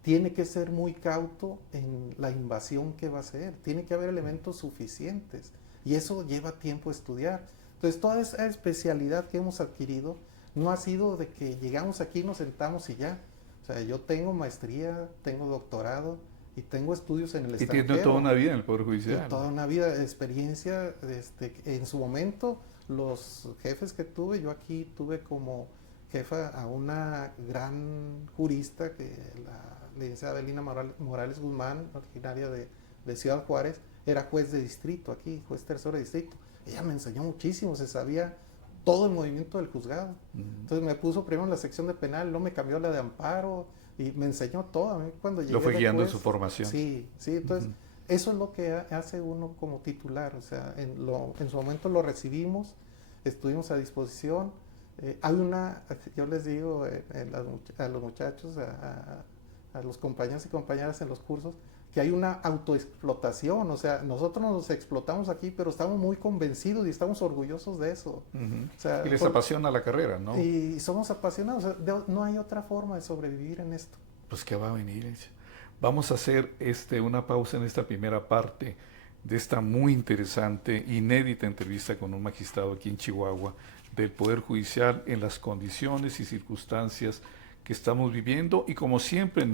tiene que ser muy cauto en la invasión que va a hacer, tiene que haber elementos suficientes, y eso lleva tiempo estudiar. Entonces, toda esa especialidad que hemos adquirido no ha sido de que llegamos aquí, nos sentamos y ya. O sea, yo tengo maestría, tengo doctorado y tengo estudios en el extranjero. Y tiene toda una vida en el Poder Judicial. Toda una vida de experiencia. En su momento, los jefes que tuve, yo aquí tuve como jefa a una gran jurista, que la licenciada Belina Morales Guzmán, originaria de Ciudad Juárez, era juez de distrito aquí, juez tercero de distrito. Ella me enseñó muchísimo, se sabía todo el movimiento del juzgado. Entonces me puso primero en la sección de penal, luego me cambió a la de amparo y me enseñó todo. A mí cuando llegué lo fue guiando juez, en su formación. Sí, entonces eso es lo que hace uno como titular. O sea, en su momento lo recibimos, estuvimos a disposición. Yo les digo a los muchachos, a los compañeros y compañeras en los cursos, que hay una autoexplotación. O sea, nosotros nos explotamos aquí, pero estamos muy convencidos y estamos orgullosos de eso. O sea, y les apasiona la carrera, ¿no? Y somos apasionados. O sea, no hay otra forma de sobrevivir en esto. Pues ¿qué va a venir? Vamos a hacer una pausa en esta primera parte de esta muy interesante, inédita entrevista con un magistrado aquí en Chihuahua del Poder Judicial en las condiciones y circunstancias que estamos viviendo, y como siempre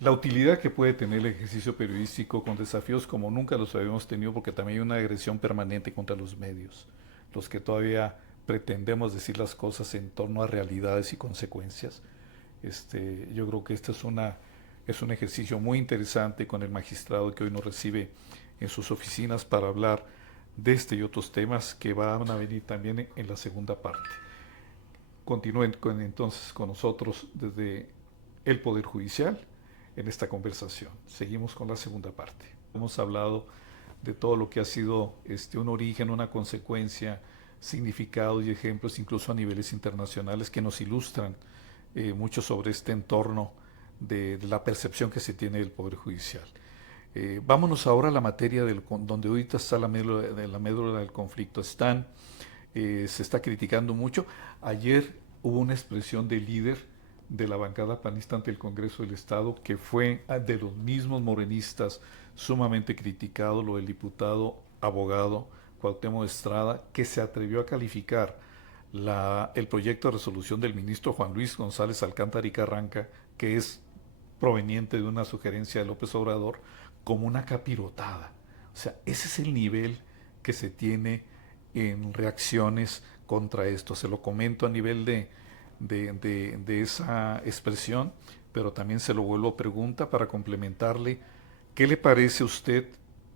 la utilidad que puede tener el ejercicio periodístico con desafíos como nunca los habíamos tenido, porque también hay una agresión permanente contra los medios, los que todavía pretendemos decir las cosas en torno a realidades y consecuencias. Yo creo que este es un ejercicio muy interesante con el magistrado que hoy nos recibe en sus oficinas para hablar de este y otros temas que van a venir también en la segunda parte. Continúen entonces con nosotros desde el Poder Judicial en esta conversación. Seguimos con la segunda parte. Hemos hablado de todo lo que ha sido un origen, una consecuencia, significados y ejemplos incluso a niveles internacionales que nos ilustran mucho sobre este entorno de la percepción que se tiene del Poder Judicial. Vámonos ahora a la materia donde ahorita está la médula del conflicto. Se está criticando mucho. Ayer hubo una expresión del líder de la bancada panista ante el Congreso del Estado, que fue de los mismos morenistas, sumamente criticado, lo del diputado abogado Cuauhtémoc Estrada, que se atrevió a calificar el proyecto de resolución del ministro Juan Luis González Alcántara y Carranca, que es proveniente de una sugerencia de López Obrador, como una capirotada. O sea, ese es el nivel que se tiene en reacciones contra esto. Se lo comento a nivel de esa expresión, pero también se lo vuelvo a preguntar para complementarle. ¿Qué le parece a usted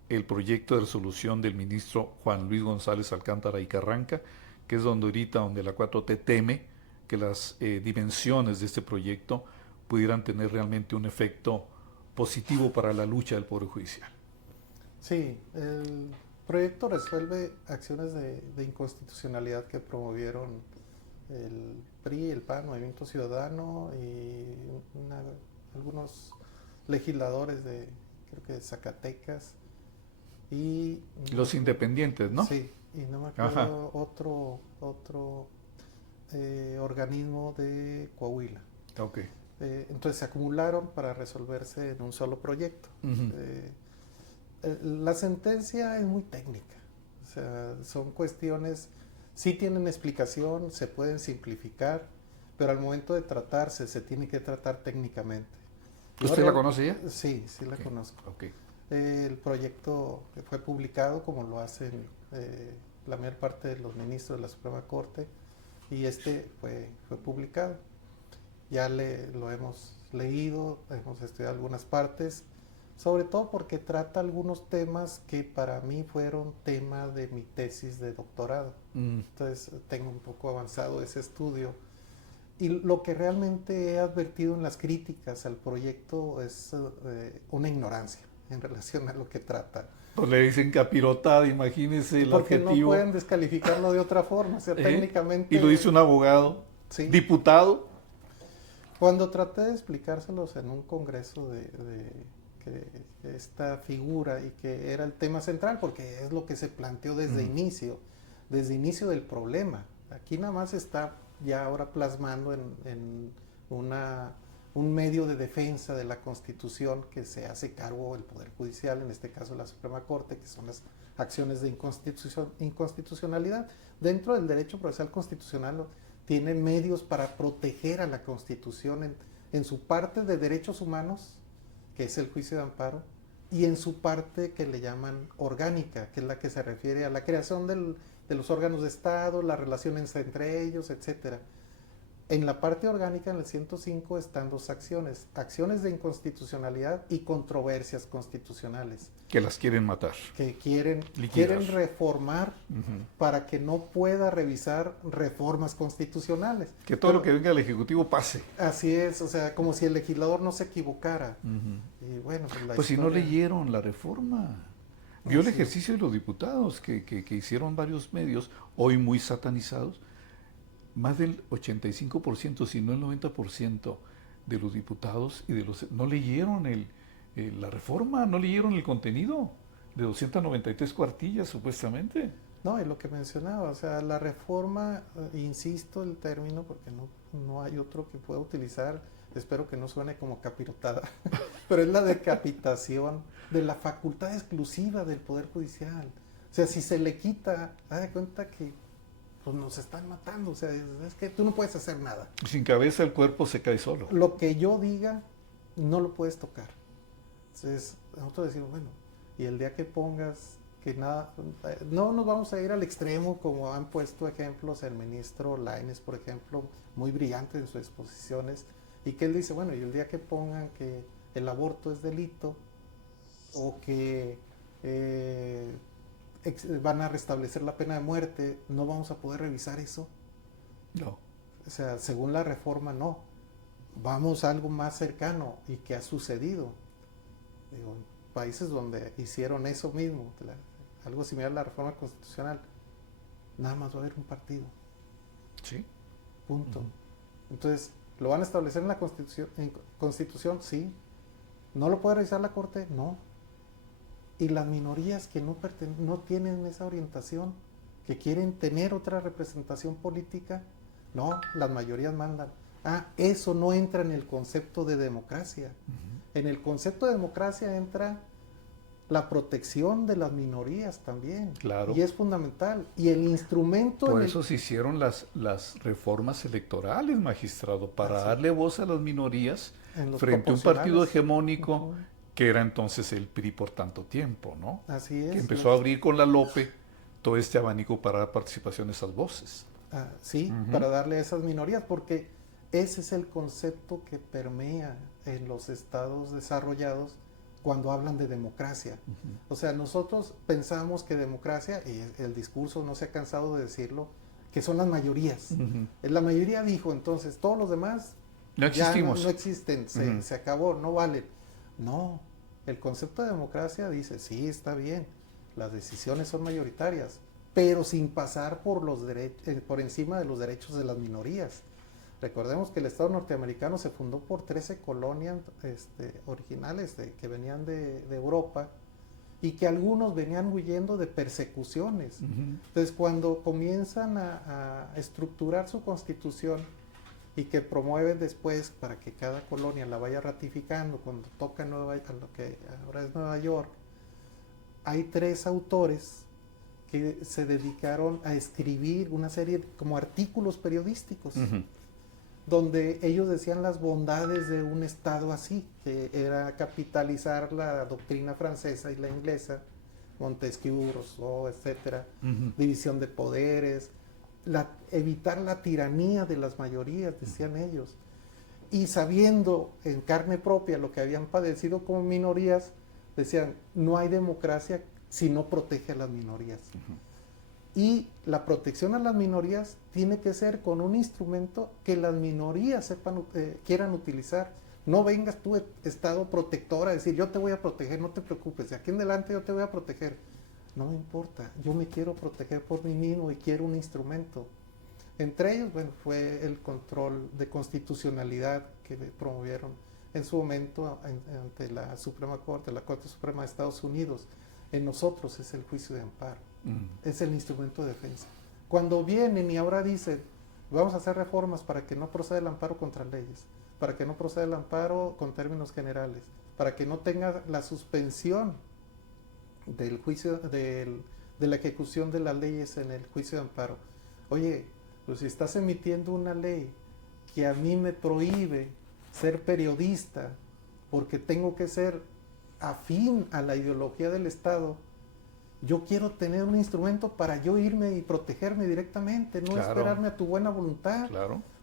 el proyecto de resolución del ministro Juan Luis González Alcántara y Carranca, que es donde la 4T teme que las dimensiones de este proyecto pudieran tener realmente un efecto positivo para la lucha del Poder Judicial? Sí, el proyecto resuelve acciones de inconstitucionalidad que promovieron el PRI, el PAN, Movimiento Ciudadano y algunos legisladores creo que de Zacatecas y los independientes, ¿no? Sí, y no me acuerdo otro organismo de Coahuila. Okay. Entonces se acumularon para resolverse en un solo proyecto. La sentencia es muy técnica, o sea, son cuestiones, sí tienen explicación, se pueden simplificar, pero al momento de tratarse se tiene que tratar técnicamente. ¿Usted la conoce ya? Sí, sí la Okay. conozco. Okay. El proyecto fue publicado como lo hacen la mayor parte de los ministros de la Suprema Corte y fue publicado. Ya lo hemos leído, hemos estudiado algunas partes, sobre todo porque trata algunos temas que para mí fueron tema de mi tesis de doctorado. Entonces tengo un poco avanzado ese estudio. Y lo que realmente he advertido en las críticas al proyecto es una ignorancia en relación a lo que trata. Pues le dicen capirotada, imagínese el Porque no adjetivo. pueden descalificarlo de otra forma, o sea, técnicamente... Y lo dice un abogado, sí. Diputado. Cuando traté de explicárselos en un congreso que esta figura y que era el tema central, porque es lo que se planteó desde inicio del problema. Aquí nada más está ya ahora plasmando en un medio de defensa de la Constitución que se hace cargo el Poder Judicial, en este caso la Suprema Corte, que son las acciones de inconstitucionalidad. Dentro del derecho procesal constitucional tiene medios para proteger a la Constitución en su parte de derechos humanos, que es el juicio de amparo, y en su parte que le llaman orgánica, que es la que se refiere a la creación de los órganos de Estado, las relaciones entre ellos, etc. En la parte orgánica, en el 105, están dos acciones: acciones de inconstitucionalidad y controversias constitucionales. Que las quieren matar. Que quieren reformar para que no pueda revisar reformas constitucionales. Que todo lo que venga del Ejecutivo pase. Así es, o sea, como si el legislador no se equivocara. Y bueno, pues si no leyeron la reforma. Vio el ejercicio de los diputados que hicieron varios medios, hoy muy satanizados. Más del 85%, si no el 90% de los diputados y de los no leyeron la reforma, no leyeron el contenido de 293 cuartillas, supuestamente. No, y lo que mencionaba, o sea, la reforma, insisto el término porque no hay otro que pueda utilizar, espero que no suene como capirotada, pero es la decapitación de la facultad exclusiva del Poder Judicial. O sea, si se le quita, haz de cuenta que pues nos están matando, o sea, es que tú no puedes hacer nada. Sin cabeza el cuerpo se cae solo. Lo que yo diga, no lo puedes tocar. Entonces, nosotros decimos, bueno, y el día que pongas que nada, no nos vamos a ir al extremo como han puesto ejemplos el ministro Lainez, por ejemplo, muy brillante en sus exposiciones, y que él dice, bueno, y el día que pongan que el aborto es delito, o que van a restablecer la pena de muerte, ¿no vamos a poder revisar eso? No. O sea, según la reforma, no. Vamos a algo más cercano y que ha sucedido. Digo, en países donde hicieron eso mismo, algo similar a la reforma constitucional, nada más va a haber un partido. Sí. Punto. Entonces, ¿lo van a establecer en la Constitución? Sí. ¿No lo puede revisar la Corte? No. Y las minorías que no tienen esa orientación, que quieren tener otra representación política, no, las mayorías mandan. Eso no entra en el concepto de democracia. En el concepto de democracia entra la protección de las minorías también. Claro. Y es fundamental. Y el instrumento... Por eso se hicieron las reformas electorales, magistrado, para darle voz a las minorías frente a un partido hegemónico que era entonces el PRI por tanto tiempo, ¿no? Así es. Que empezó a abrir con la Lope todo este abanico para dar participación a esas voces. Sí, para darle a esas minorías, porque ese es el concepto que permea en los estados desarrollados cuando hablan de democracia. O sea, nosotros pensamos que democracia, y el discurso no se ha cansado de decirlo, que son las mayorías. La mayoría dijo, entonces, todos los demás no existimos. Ya no existen, se acabó, no valen. No, el concepto de democracia dice, sí, está bien, las decisiones son mayoritarias, pero sin pasar por encima de los derechos de las minorías. Recordemos que el Estado norteamericano se fundó por 13 colonias originales que venían de Europa y que algunos venían huyendo de persecuciones. Entonces, cuando comienzan a estructurar su constitución y que promueven después para que cada colonia la vaya ratificando, cuando toca lo que ahora es Nueva York, hay 3 autores que se dedicaron a escribir una serie como artículos periodísticos. donde ellos decían las bondades de un Estado así, que era capitalizar la doctrina francesa y la inglesa, Montesquieu, Rousseau, etcétera, división de poderes, evitar la tiranía de las mayorías, decían ellos. Y sabiendo en carne propia lo que habían padecido como minorías, decían, no hay democracia si no protege a las minorías. Y la protección a las minorías tiene que ser con un instrumento que las minorías quieran utilizar. No vengas tú, Estado protector, a decir, yo te voy a proteger, no te preocupes, de aquí en adelante yo te voy a proteger. No me importa, yo me quiero proteger por mí mismo y quiero un instrumento. Entre ellos, bueno, fue el control de constitucionalidad que promovieron en su momento ante la Suprema Corte, la Corte Suprema de Estados Unidos. En nosotros es el juicio de amparo, es el instrumento de defensa. Cuando vienen y ahora dicen, vamos a hacer reformas para que no proceda el amparo contra leyes, para que no proceda el amparo con términos generales, para que no tenga la suspensión del juicio, de la ejecución de las leyes en el juicio de amparo. Oye, pues si estás emitiendo una ley que a mí me prohíbe ser periodista porque tengo que ser afín a la ideología del Estado, yo quiero tener un instrumento para yo irme y protegerme directamente, no esperarme a tu buena voluntad.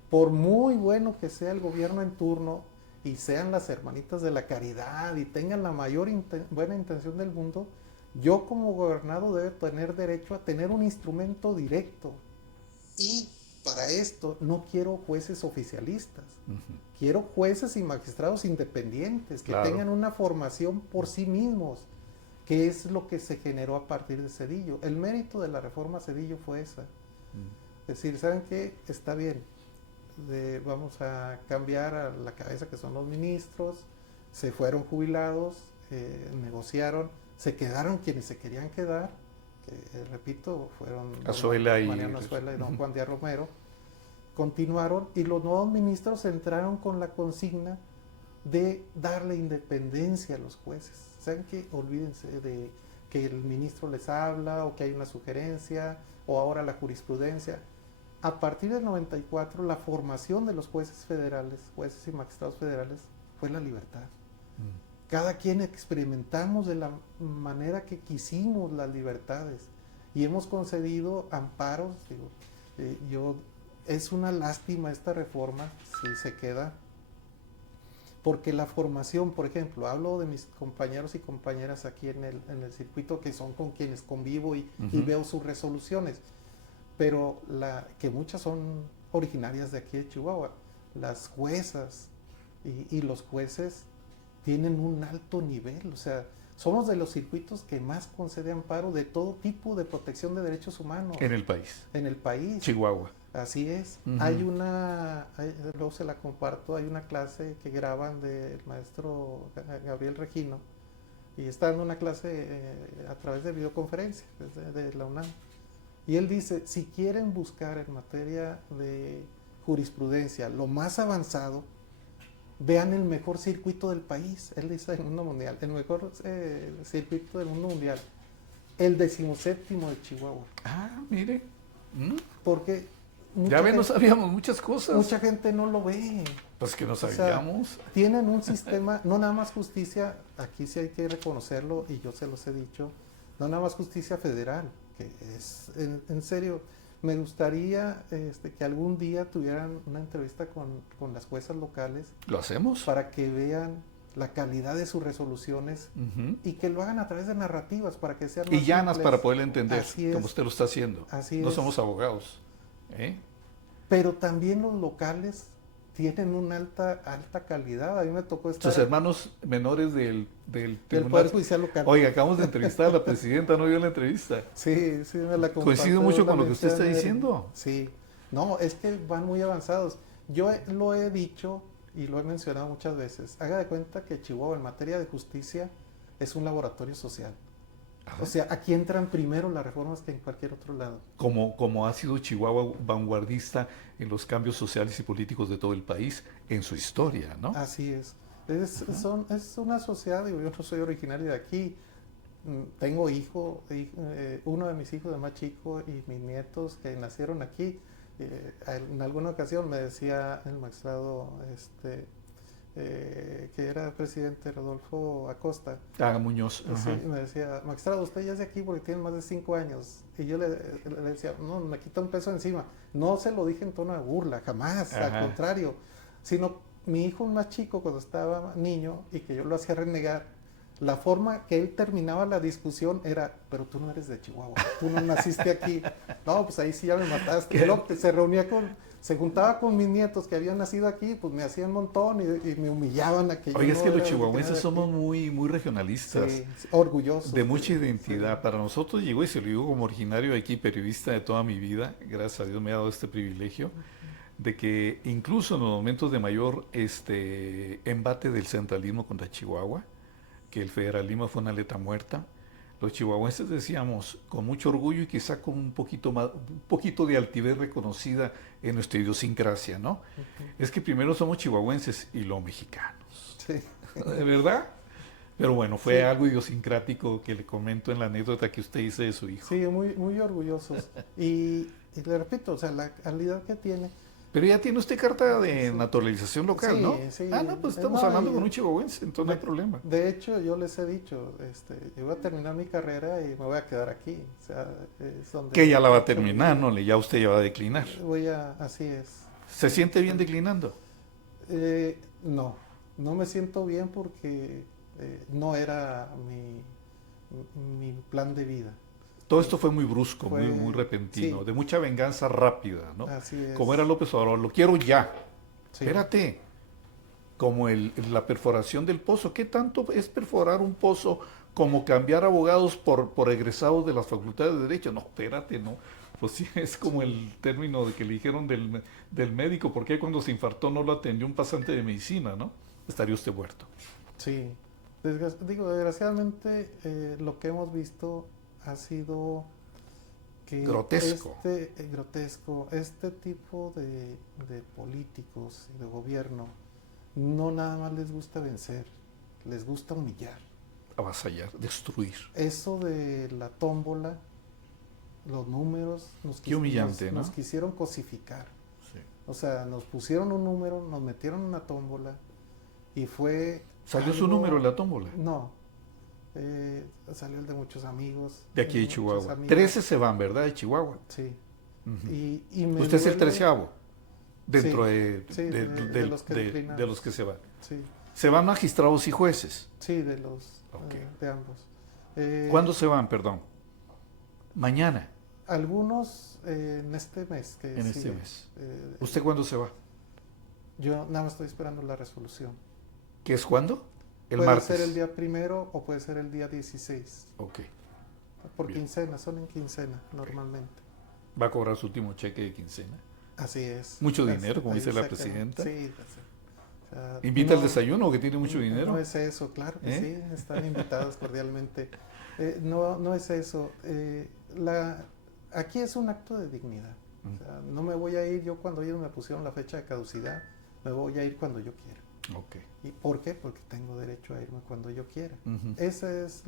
Por muy bueno que sea el gobierno en turno y sean las hermanitas de la caridad y tengan la mayor buena intención del mundo, yo como gobernado debo tener derecho a tener un instrumento directo. Y para esto no quiero jueces oficialistas, quiero jueces y magistrados independientes que tengan una formación por sí mismos, que es lo que se generó a partir de Zedillo. El mérito de la reforma Zedillo fue esa. Es decir, ¿saben qué? Está bien, vamos a cambiar a la cabeza que son los ministros, se fueron jubilados, negociaron, se quedaron quienes se querían quedar, que repito, fueron Mariano Azuela y don Juan Díaz Romero, continuaron y los nuevos ministros entraron con la consigna de darle independencia a los jueces. ¿Saben qué? Olvídense de que el ministro les habla o que hay una sugerencia o ahora la jurisprudencia. A partir del 94 la formación de los jueces federales, jueces y magistrados federales, fue la libertad. Cada quien experimentamos de la manera que quisimos las libertades y hemos concedido amparos. Es una lástima esta reforma si se queda, porque la formación, por ejemplo, hablo de mis compañeros y compañeras aquí en el circuito que son con quienes convivo y veo sus resoluciones, pero que muchas son originarias de aquí de Chihuahua. Las juezas y los jueces tienen un alto nivel, o sea, somos de los circuitos que más concede amparo de todo tipo de protección de derechos humanos. En el país. En el país. Chihuahua. Así es. Luego se la comparto, hay una clase que graban del maestro Gabriel Regino y está dando una clase a través de videoconferencia de la UNAM. Y él dice, si quieren buscar en materia de jurisprudencia lo más avanzado, vean el mejor circuito del país. Él dice del mundo mundial, el mejor circuito del mundo mundial, el 17º de Chihuahua. Ah, mire. Porque ya ven, no sabíamos muchas cosas. Mucha gente no lo ve. Pues que no sabíamos. O sea, tienen un sistema, no nada más justicia, aquí sí hay que reconocerlo y yo se los he dicho, no nada más justicia federal, que es, en serio, me gustaría que algún día tuvieran una entrevista con las juezas locales. ¿Lo hacemos? Para que vean la calidad de sus resoluciones y que lo hagan a través de narrativas para que sean más y llanas simples. Para poderle entender, Así es. como usted lo está haciendo. Así no es. somos abogados. Pero también los locales tienen una alta calidad. A mí me tocó estar... Sus hermanos menores del Tribunal Poder Judicial Local. Oiga, acabamos de entrevistar a la presidenta, ¿no vio la entrevista? Sí, me la comparto. Coincido mucho con lo que usted está diciendo. Sí, no, es que van muy avanzados. Yo lo he dicho y lo he mencionado muchas veces. Haga de cuenta que Chihuahua en materia de justicia es un laboratorio social. O sea, aquí entran primero las reformas que en cualquier otro lado. Como ha sido Chihuahua vanguardista en los cambios sociales y políticos de todo el país en su historia, ¿no? Así es. Es una sociedad, digo, yo no soy originario de aquí. Tengo uno de mis hijos de más chico y mis nietos que nacieron aquí En alguna ocasión me decía el magistrado que era presidente, Rodolfo Acosta. Muñoz. Sí, me decía, magistrado, usted ya es de aquí porque tiene más de 5 años. Y yo le decía, no, me quita un peso encima. No se lo dije en tono de burla, jamás, al contrario. Sino mi hijo más chico, cuando estaba niño y que yo lo hacía renegar, la forma que él terminaba la discusión era, pero tú no eres de Chihuahua, tú no naciste aquí. No, pues ahí sí ya me mataste. Luego se juntaba con mis nietos que habían nacido aquí, pues me hacían un montón y me humillaban a que yo. Oye, es que los chihuahuenses somos muy, muy regionalistas. Sí, orgullosos. De mucha identidad. Sí. Para nosotros llegó, y se lo digo como originario de aquí, periodista de toda mi vida, gracias a Dios me ha dado este privilegio, de que incluso en los momentos de mayor embate del centralismo contra Chihuahua, que el federalismo fue una letra muerta, los chihuahuenses decíamos con mucho orgullo y quizá con un poquito de altivez reconocida en nuestra idiosincrasia, ¿no? Es que primero somos chihuahuenses y luego mexicanos. Sí. ¿De verdad? Pero bueno, fue algo idiosincrático que le comento en la anécdota que usted dice de su hijo. Sí, muy, muy orgullosos. Y le repito, o sea, la calidad que tiene. Pero ya tiene usted carta de naturalización local, sí, ¿no? Sí. No, pues estamos hablando con un chihuahuense, entonces no hay problema. De hecho, yo les he dicho, yo voy a terminar mi carrera y me voy a quedar aquí. O sea, es donde que ya la va a terminar, ¿no? Ya usted ya va a declinar. Así es. ¿Se siente bien declinando? No me siento bien porque no era mi plan de vida. Todo esto fue muy brusco, muy repentino, sí. De mucha venganza rápida, ¿no? Así es. Como era López Obrador, lo quiero ya. Sí. Espérate. Como la perforación del pozo. ¿Qué tanto es perforar un pozo como cambiar abogados por egresados de las facultades de Derecho? No, espérate, no. Pues sí, es como el término de que le dijeron del médico, porque cuando se infartó no lo atendió un pasante de medicina, ¿no? Estaría usted muerto. Sí. Desgraciadamente, lo que hemos visto ha sido que grotesco. Este tipo de políticos y de gobierno no nada más les gusta vencer, les gusta humillar, avasallar, destruir. Eso de la tómbola, los números, nos quisieron cosificar. Sí. O sea, nos pusieron un número, nos metieron una tómbola y fue... ¿Salió su número en la tómbola? No. Salió el de muchos amigos. De aquí de Chihuahua. 13 se van, ¿verdad? De Chihuahua. Sí. Uh-huh. Usted es el 13avo dentro de los que se van. Sí. ¿Se van magistrados y jueces? Sí, de ambos. ¿Cuándo se van, perdón? Mañana. Algunos en este mes. Este mes. ¿Usted cuándo se va? Yo nada más estoy esperando la resolución. ¿Qué es cuándo? El puede martes. Ser el día 1 o puede ser el día 16. Ok. Por quincena, son en quincena normalmente. ¿Va a cobrar su último cheque de quincena? Así es. Mucho dinero, como dice la presidenta. Sí. O sea, ¿invita al desayuno o que tiene mucho dinero? No es eso, claro que sí, están invitados cordialmente. No es eso. Aquí es un acto de dignidad. O sea, no me voy a ir yo cuando ellos me pusieron la fecha de caducidad, me voy a ir cuando yo quiera. Okay. ¿Y por qué? Porque tengo derecho a irme cuando yo quiera. Uh-huh. Esa es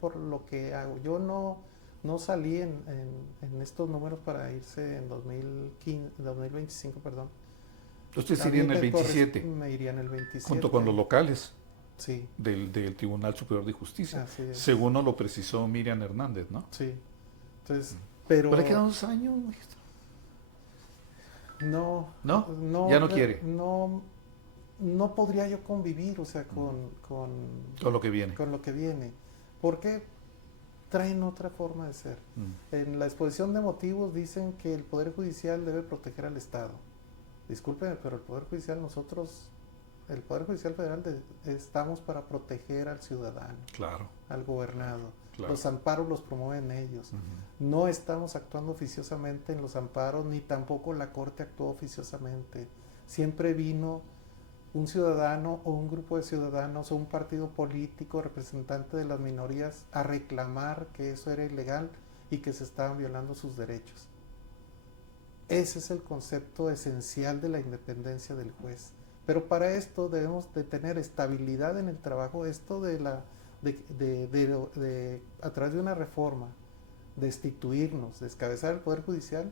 por lo que hago. Yo no salí en estos números para irse en 2025, perdón. ¿Usted se iría en el 27? Me iría en el 27. Junto con los locales. Sí. Del Tribunal Superior de Justicia. Así es. Según nos lo precisó Miriam Hernández, ¿no? Sí. Entonces, pero le quedan 2 años, maestro. No. ¿Ya no quiere? No podría yo convivir, o sea, con lo que viene. Con lo que viene. Porque traen otra forma de ser. En la exposición de motivos dicen que el Poder Judicial debe proteger al Estado. Discúlpeme, pero el Poder Judicial el Poder Judicial Federal estamos para proteger al ciudadano. Claro. Al gobernado. Claro. Los amparos los promueven ellos. Uh-huh. No estamos actuando oficiosamente en los amparos, ni tampoco la Corte actuó oficiosamente. Siempre vino un ciudadano o un grupo de ciudadanos o un partido político representante de las minorías a reclamar que eso era ilegal y que se estaban violando sus derechos. Ese es el concepto esencial de la independencia del juez. Pero para esto debemos de tener estabilidad en el trabajo. Esto a través de una reforma, destituirnos, descabezar el Poder Judicial,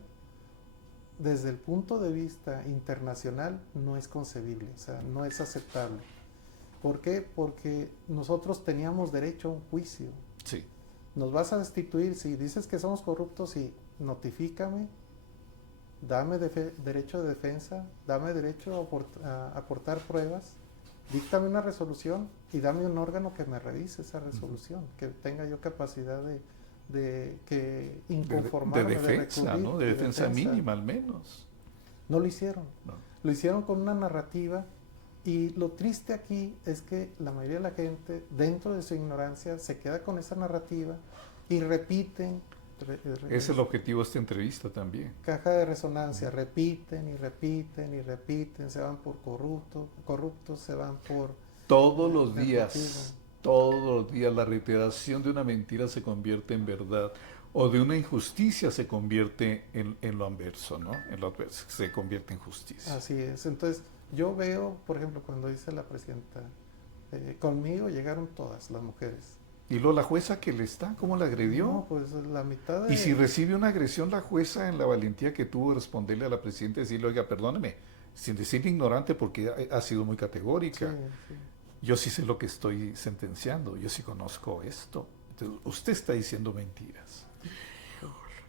desde el punto de vista internacional no es concebible, o sea, no es aceptable. ¿Por qué? Porque nosotros teníamos derecho a un juicio. Sí. Nos vas a destituir, si dices que somos corruptos, y notifícame, dame derecho de defensa, dame derecho a aportar pruebas, díctame una resolución y dame un órgano que me revise esa resolución, que tenga yo capacidad de inconformarme, de defensa, recurrir, ¿no? De defensa mínima al menos. No lo hicieron. No. Lo hicieron con una narrativa, y lo triste aquí es que la mayoría de la gente, dentro de su ignorancia, se queda con esa narrativa y repiten. Es el objetivo de esta entrevista también. Caja de resonancia, repiten y repiten y repiten, se van por corruptos se van por... Todos los días la reiteración de una mentira se convierte en verdad, o de una injusticia se convierte en lo adverso, ¿no? En lo adverso, se convierte en justicia. Así es. Entonces, yo veo, por ejemplo, cuando dice la presidenta, conmigo llegaron todas las mujeres. ¿Y luego la jueza que le está? ¿Cómo la agredió? No, pues la mitad de... Y si recibe una agresión la jueza, en la valentía que tuvo de responderle a la presidenta y decirle, oiga, perdóneme, sin decirle ignorante porque ha sido muy categórica. Sí, sí. Yo sí sé lo que estoy sentenciando, yo sí conozco esto. Entonces, usted está diciendo mentiras.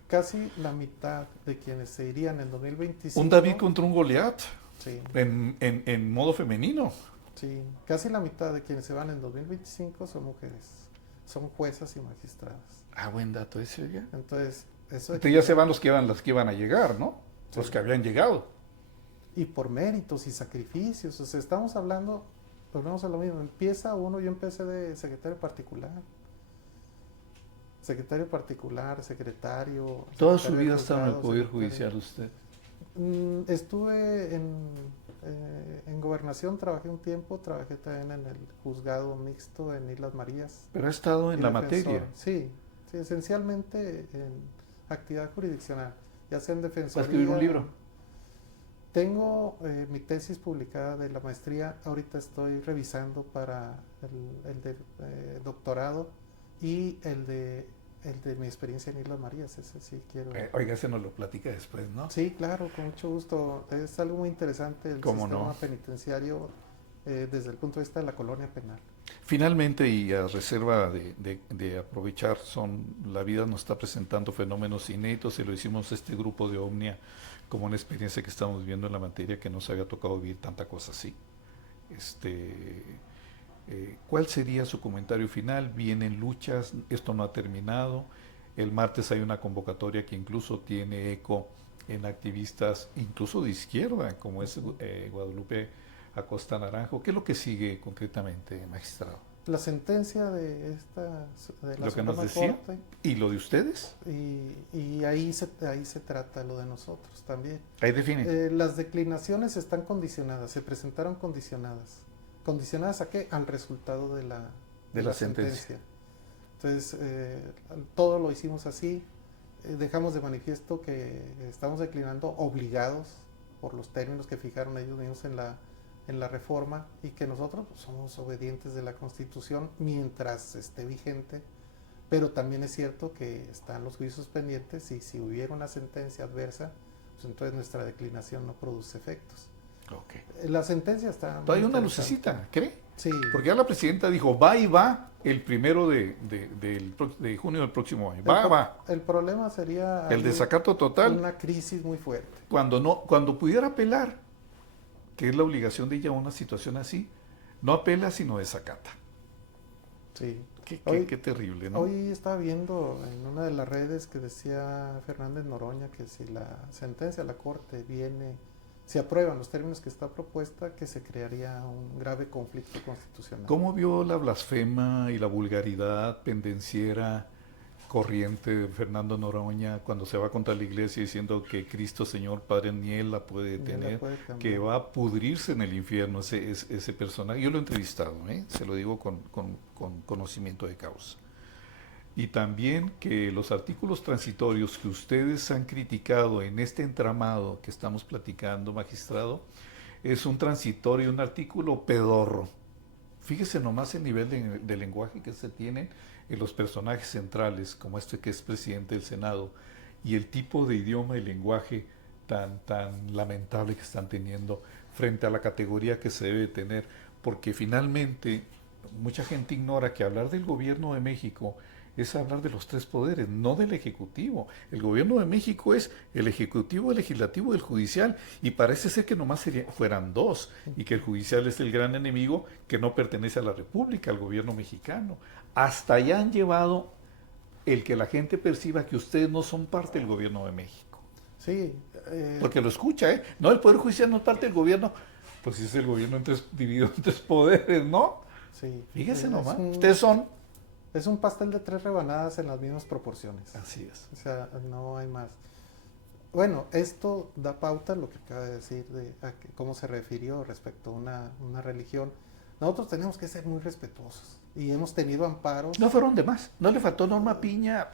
Casi la mitad de quienes se irían en 2025... Un David contra un Goliat, sí, en modo femenino. sí, casi la mitad de quienes se van en 2025 son mujeres, son juezas y magistradas. Ah, buen dato ese, oiga. Entonces, eso... Entonces ya se van los que iban a llegar, ¿no? Sí. Los que habían llegado. Y por méritos y sacrificios, o sea, estamos hablando, volvemos a lo mismo, empieza uno, yo empecé de secretario particular, secretario... Toda secretario su de vida ha estado en el juzgado, Poder secretario. Judicial usted. Estuve en gobernación, trabajé un tiempo, trabajé también en el juzgado mixto en Islas Marías. Pero ha estado en y la defensor. materia. Sí, sí, esencialmente en actividad jurisdiccional, ya sea en defensoría. ¿Para escribir un libro? Tengo mi tesis publicada de la maestría, ahorita estoy revisando para el de doctorado y el de mi experiencia en Islas Marías, ese sí quiero. Oiga, ese nos lo platica después, ¿no? Sí, claro, con mucho gusto. Es algo muy interesante el ¿Cómo sistema no? penitenciario desde el punto de vista de la colonia penal. Finalmente, y a reserva de aprovechar, la vida nos está presentando fenómenos inéditos y lo hicimos este grupo de Omnia como una experiencia que estamos viviendo en la materia que nos había tocado vivir tanta cosa así. ¿Cuál sería su comentario final? Vienen luchas, esto no ha terminado. El martes hay una convocatoria que incluso tiene eco en activistas, incluso de izquierda, como es Guadalupe Acosta Naranjo. ¿Qué es lo que sigue concretamente, magistrado? La sentencia de la Lo que nos Suprema decía. Corte, ¿Y lo de ustedes? y ahí se trata lo de nosotros también. Ahí define. Las declinaciones están condicionadas, se presentaron condicionadas. ¿Condicionadas a qué? Al resultado de la sentencia. Entonces, todo lo hicimos así. Dejamos de manifiesto que estamos declinando obligados por los términos que fijaron ellos mismos en la reforma, y que nosotros somos obedientes de la Constitución mientras esté vigente, pero también es cierto que están los juicios pendientes, y si hubiera una sentencia adversa, pues entonces nuestra declinación no produce efectos. Okay. La sentencia está... Todavía una lucecita, ¿cree? Sí. Porque ya la presidenta dijo, va y va el 1 de junio del próximo año. Va. El problema sería... El desacato total. Una crisis muy fuerte. Cuando pudiera apelar, que es la obligación de ella una situación así, no apela sino desacata. Sí. Qué terrible, ¿no? Hoy estaba viendo en una de las redes que decía Fernández Noroña que si la sentencia de la Corte se aprueban los términos que está propuesta, que se crearía un grave conflicto constitucional. ¿Cómo vio la blasfema y la vulgaridad pendenciera corriente de Fernando Noroña cuando se va contra la iglesia diciendo que Cristo Señor Padre ni él la puede tener, que va a pudrirse en el infierno ese personaje? Yo lo he entrevistado, se lo digo con conocimiento de causa. Y también que los artículos transitorios que ustedes han criticado en este entramado que estamos platicando, magistrado, es un transitorio, un artículo pedorro. Fíjese nomás el nivel de lenguaje que se tiene en los personajes centrales, como este que es presidente del Senado, y el tipo de idioma y lenguaje tan lamentable que están teniendo frente a la categoría que se debe tener, porque finalmente mucha gente ignora que hablar del gobierno de México es hablar de los tres poderes, no del Ejecutivo. El gobierno de México es el Ejecutivo, el Legislativo y el Judicial, y parece ser que nomás fueran dos, y que el Judicial es el gran enemigo que no pertenece a la República, al gobierno mexicano. Hasta allá han llevado el que la gente perciba que ustedes no son parte del gobierno de México. Sí. Porque lo escucha, ¿eh? No, el Poder Judicial no es parte del gobierno. Pues si es el gobierno dividido en tres poderes, ¿no? Sí. Fíjese nomás, ustedes son... Es un pastel de 3 rebanadas en las mismas proporciones. Así es. O sea, no hay más. Bueno, esto da pauta a lo que acaba de decir, a cómo se refirió respecto a una religión. Nosotros tenemos que ser muy respetuosos y hemos tenido amparos. No fueron de más, no le faltó Norma Piña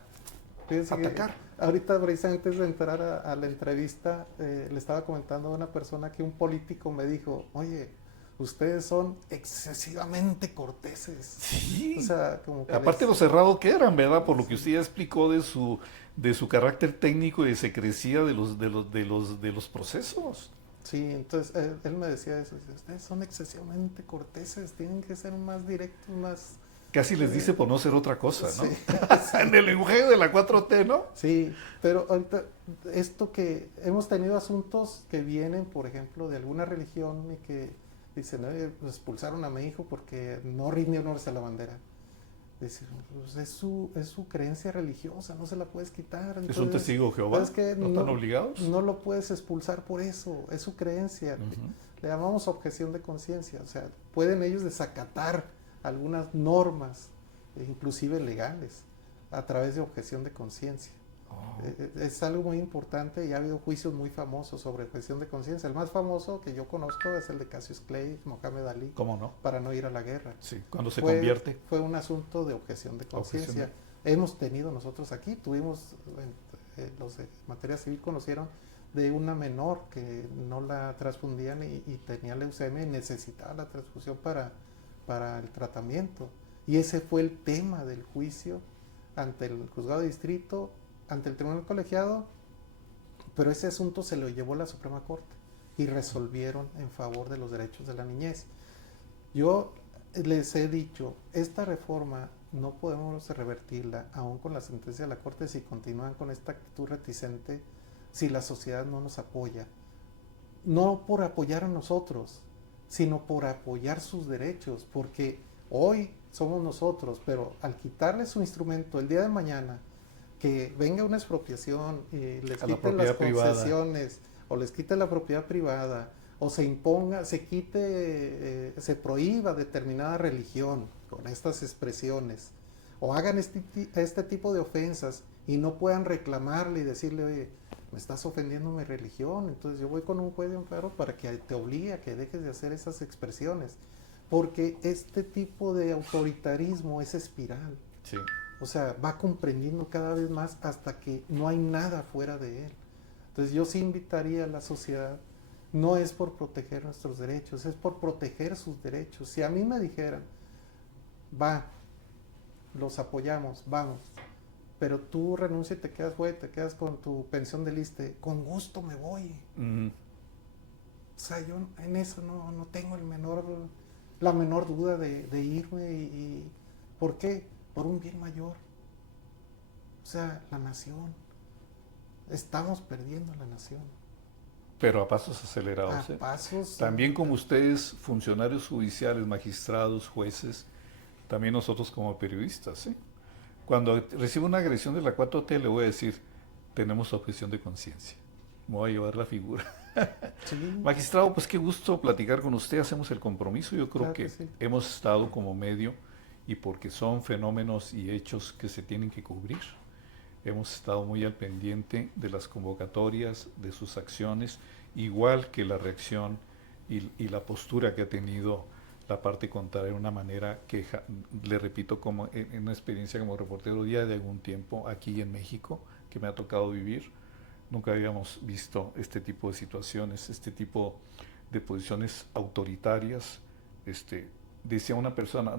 atacar. Ahorita, precisamente antes de entrar a la entrevista, le estaba comentando a una persona que un político me dijo, oye, ustedes son excesivamente corteses. Sí. O sea, como que aparte lo cerrado que eran, ¿verdad? Por lo que usted ya explicó de su carácter técnico y de secrecía de los procesos. Sí, entonces él me decía eso, ustedes son excesivamente corteses, tienen que ser más directos, más... Casi les dice por no ser otra cosa, ¿no? Sí. En el lenguaje de la 4T, ¿no? Sí, pero ahorita esto que hemos tenido asuntos que vienen, por ejemplo, de alguna religión y que dicen, expulsaron a mi hijo porque no rinde honores a la bandera. Dicen, pues es su creencia religiosa, no se la puedes quitar. Entonces, es un testigo de Jehová, que ¿no están obligados? No lo puedes expulsar por eso, es su creencia. Le llamamos objeción de conciencia, o sea, pueden ellos desacatar algunas normas, inclusive legales, a través de objeción de conciencia. Es algo muy importante y ha habido juicios muy famosos sobre objeción de conciencia. El más famoso que yo conozco es el de Cassius Clay, Mohamed Ali. ¿Cómo no? Para no ir a la guerra. Sí, cuando se convierte. Fue un asunto de objeción de conciencia. Hemos tenido nosotros aquí, tuvimos, los de materia civil conocieron de una menor que no la transfundían y tenía leucemia y necesitaba la transfusión para el tratamiento. Y ese fue el tema del juicio ante el juzgado de distrito, ante el tribunal colegiado, pero ese asunto se lo llevó la Suprema Corte y resolvieron en favor de los derechos de la niñez. Yo les he dicho, esta reforma no podemos revertirla, aún con la sentencia de la Corte, si continúan con esta actitud reticente, si la sociedad no nos apoya. No por apoyar a nosotros, sino por apoyar sus derechos, porque hoy somos nosotros, pero al quitarles su instrumento el día de mañana, que venga una expropiación y les quiten las concesiones o les quite la propiedad privada o se imponga, se quite, se prohíba determinada religión con estas expresiones o hagan este tipo de ofensas y no puedan reclamarle y decirle, oye, me estás ofendiendo mi religión, entonces yo voy con un juez de amparo para que te obligue a que dejes de hacer esas expresiones, porque este tipo de autoritarismo es espiral. Sí. O sea, va comprendiendo cada vez más hasta que no hay nada fuera de él. Entonces yo sí invitaría a la sociedad, no es por proteger nuestros derechos, es por proteger sus derechos. Si a mí me dijeran, va, los apoyamos, vamos, pero tú renuncia y te quedas, güey, te quedas con tu pensión del ISSSTE, con gusto me voy. O sea, yo en eso no tengo la menor duda de irme y ¿por qué? Por un bien mayor. O sea, la nación. Estamos perdiendo la nación. Pero a pasos acelerados. A pasos. También como ustedes, funcionarios judiciales, magistrados, jueces, también nosotros como periodistas. Cuando recibo una agresión de la 4T le voy a decir, tenemos objeción de conciencia. Me voy a llevar la figura. Sí. Magistrado, pues qué gusto platicar con usted, hacemos el compromiso. Yo creo Claro que sí. hemos estado como medio y porque son fenómenos y hechos que se tienen que cubrir. Hemos estado muy al pendiente de las convocatorias, de sus acciones, igual que la reacción y la postura que ha tenido la parte contraria de una manera que, le repito, como en una experiencia como reportero ya de algún tiempo aquí en México, que me ha tocado vivir, nunca habíamos visto este tipo de situaciones, este tipo de posiciones autoritarias. Decía una persona,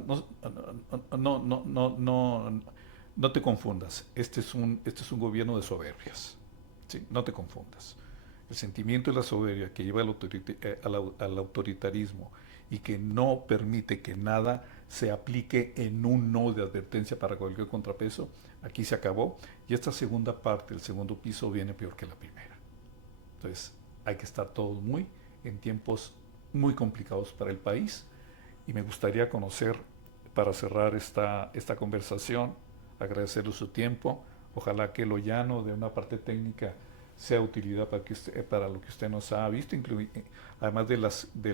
no te confundas, este es un gobierno de soberbias, ¿sí? No te confundas. el sentimiento de la soberbia que lleva al autoritarismo y que no permite que nada se aplique en un no de advertencia para cualquier contrapeso, aquí se acabó. Y esta segunda parte, el segundo piso, viene peor que la primera. Entonces, hay que estar todos en tiempos muy complicados para el país. Y me gustaría conocer, para cerrar esta conversación, agradecerle su tiempo. Ojalá que lo llano de una parte técnica sea utilidad para lo que usted nos ha visto, además de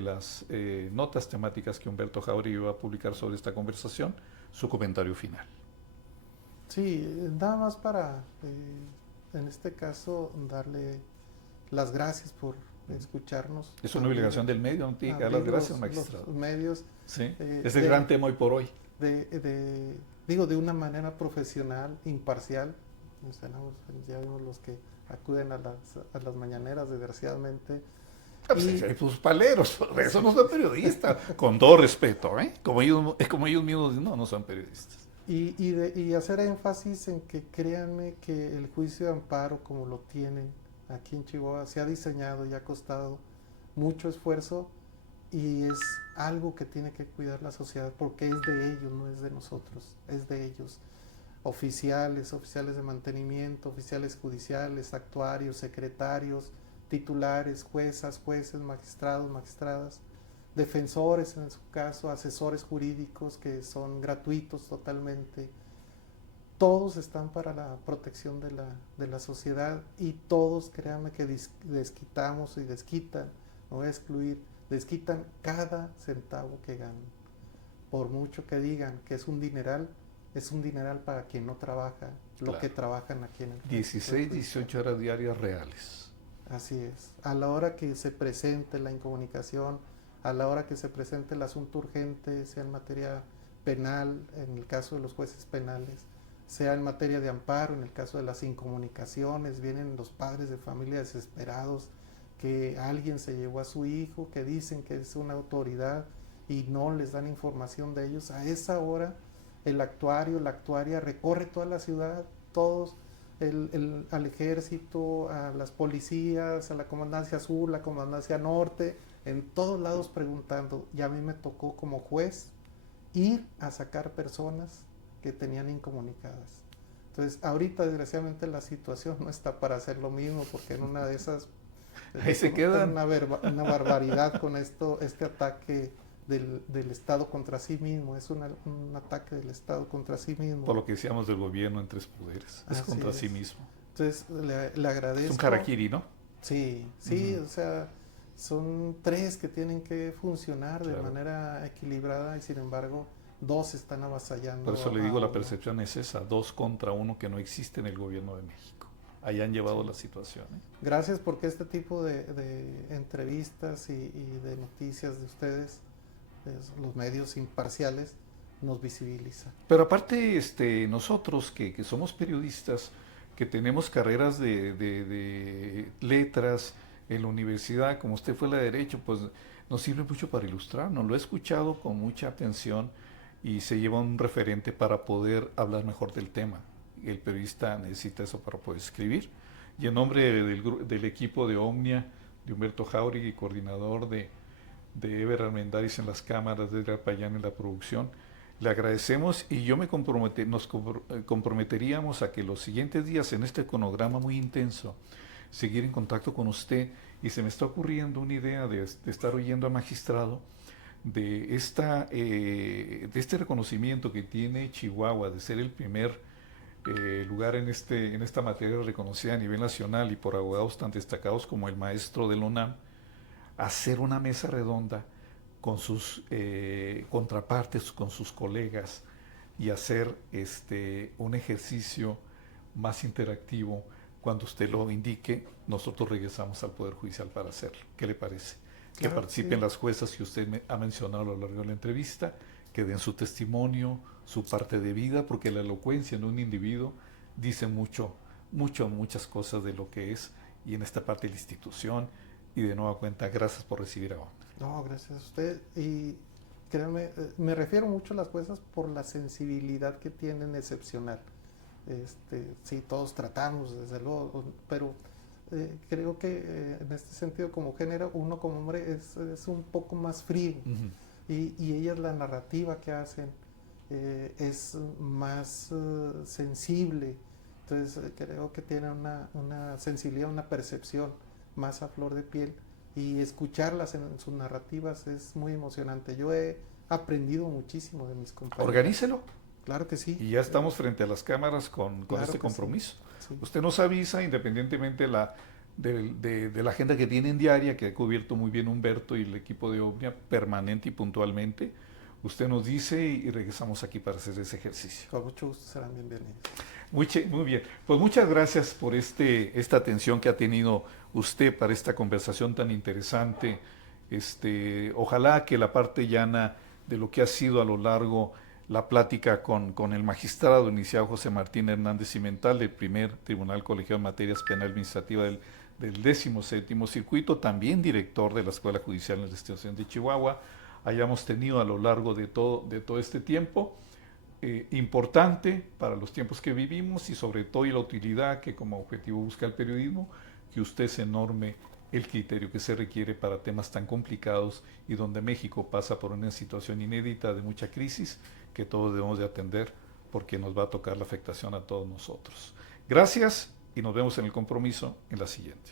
las notas temáticas que Humberto Jauregui va a publicar sobre esta conversación, su comentario final. Sí, nada más para, en este caso, darle las gracias por escucharnos. Es una obligación del medio, no tiene que dar las gracias, magistrado. Los medios. Sí, es el gran tema hoy por hoy. Digo, de una manera profesional, imparcial. Ya vemos los que acuden a las mañaneras, desgraciadamente. Pues paleros, eso no son periodistas, con todo respeto, como ellos mismos no son periodistas. Y hacer énfasis en que créanme que el juicio de amparo, como lo tienen aquí en Chihuahua, se ha diseñado y ha costado mucho esfuerzo y es algo que tiene que cuidar la sociedad porque es de ellos, no es de nosotros, es de ellos. Oficiales de mantenimiento, oficiales judiciales, actuarios, secretarios, titulares, juezas, jueces, magistrados, magistradas, defensores en su caso, asesores jurídicos que son gratuitos totalmente. Todos están para la protección de la sociedad y todos, créanme que desquitamos y desquitan, no voy a excluir, desquitan cada centavo que ganan. Por mucho que digan que es un dineral para quien no trabaja, lo que trabajan aquí en el 16, 18 horas diarias reales. Así es. A la hora que se presente la incomunicación, a la hora que se presente el asunto urgente, sea en materia penal, en el caso de los jueces penales, sea en materia de amparo, en el caso de las incomunicaciones, vienen los padres de familia desesperados, que alguien se llevó a su hijo, que dicen que es una autoridad y no les dan información de ellos. A esa hora, el actuario, la actuaria recorre toda la ciudad, todos, al ejército, a las policías, a la comandancia sur, la comandancia norte, en todos lados preguntando. Y a mí me tocó como juez ir a sacar personas que tenían incomunicadas. Entonces, ahorita desgraciadamente la situación no está para hacer lo mismo, porque en una de esas ahí se queda una barbaridad con este ataque del Estado contra sí mismo. Es un ataque del Estado contra sí mismo. Por lo que decíamos del gobierno en tres poderes, es contra sí mismo. Entonces le agradezco. Es un harakiri, ¿no? Sí, o sea, son tres que tienen que funcionar de manera equilibrada y sin embargo 2 están avasallando. Por eso le digo, la percepción es esa, 2 contra 1 que no existe en el gobierno de México. Ahí han llevado la situación. Gracias porque este tipo de entrevistas y de noticias de ustedes, los medios imparciales, nos visibiliza. Pero aparte, nosotros que somos periodistas, que tenemos carreras de letras en la universidad, como usted fue la de Derecho, pues nos sirve mucho para ilustrarnos. Lo he escuchado con mucha atención y se lleva un referente para poder hablar mejor del tema. El periodista necesita eso para poder escribir. Y en nombre del equipo de Omnia, de Humberto Jauregui, coordinador de Eber Armendáriz en las cámaras, de Edgar Payán en la producción, le agradecemos y yo nos comprometeríamos a que los siguientes días en este cronograma muy intenso, seguir en contacto con usted, y se me está ocurriendo una idea de estar oyendo al magistrado de este reconocimiento que tiene Chihuahua de ser el primer lugar en esta materia reconocida a nivel nacional y por abogados tan destacados como el maestro de la UNAM, hacer una mesa redonda con sus contrapartes, con sus colegas, y hacer un ejercicio más interactivo. Cuando usted lo indique, nosotros regresamos al Poder Judicial para hacerlo. ¿Qué le parece? Que participen las juezas que usted ha mencionado a lo largo de la entrevista, que den su testimonio, su parte de vida, porque la elocuencia en un individuo dice muchas cosas de lo que es, y en esta parte de la institución. Y de nueva cuenta, gracias por recibir a Omnia. No, gracias a usted. Y créanme, me refiero mucho a las juezas por la sensibilidad que tienen excepcional. Sí, todos tratamos, desde luego, pero creo que en este sentido como género, uno como hombre es un poco más frío. Y ellas la narrativa que hacen es más sensible. Entonces creo que tienen una sensibilidad, una percepción más a flor de piel. Y escucharlas en sus narrativas es muy emocionante. Yo he aprendido muchísimo de mis compañeros. Organícelo. Claro que sí. Y ya estamos frente a las cámaras con Claro este que compromiso. sí. Usted nos avisa, independientemente de la agenda que tienen diaria, que ha cubierto muy bien Humberto y el equipo de Omnia, permanente y puntualmente. Usted nos dice y regresamos aquí para hacer ese ejercicio. Con mucho gusto serán bienvenidos. Muy bien. Pues muchas gracias por esta atención que ha tenido usted para esta conversación tan interesante. Ojalá que la parte llana de lo que ha sido a lo largo la plática con el magistrado iniciado José Martín Hernández Cimental del primer Tribunal Colegiado en Materias Penal Administrativa del 17º Circuito, también director de la Escuela Judicial en la Institución de Chihuahua, hayamos tenido a lo largo de todo este tiempo, importante para los tiempos que vivimos y sobre todo y la utilidad que como objetivo busca el periodismo, que usted se norme el criterio que se requiere para temas tan complicados y donde México pasa por una situación inédita de mucha crisis que todos debemos de atender porque nos va a tocar la afectación a todos nosotros. Gracias y nos vemos en el compromiso en la siguiente.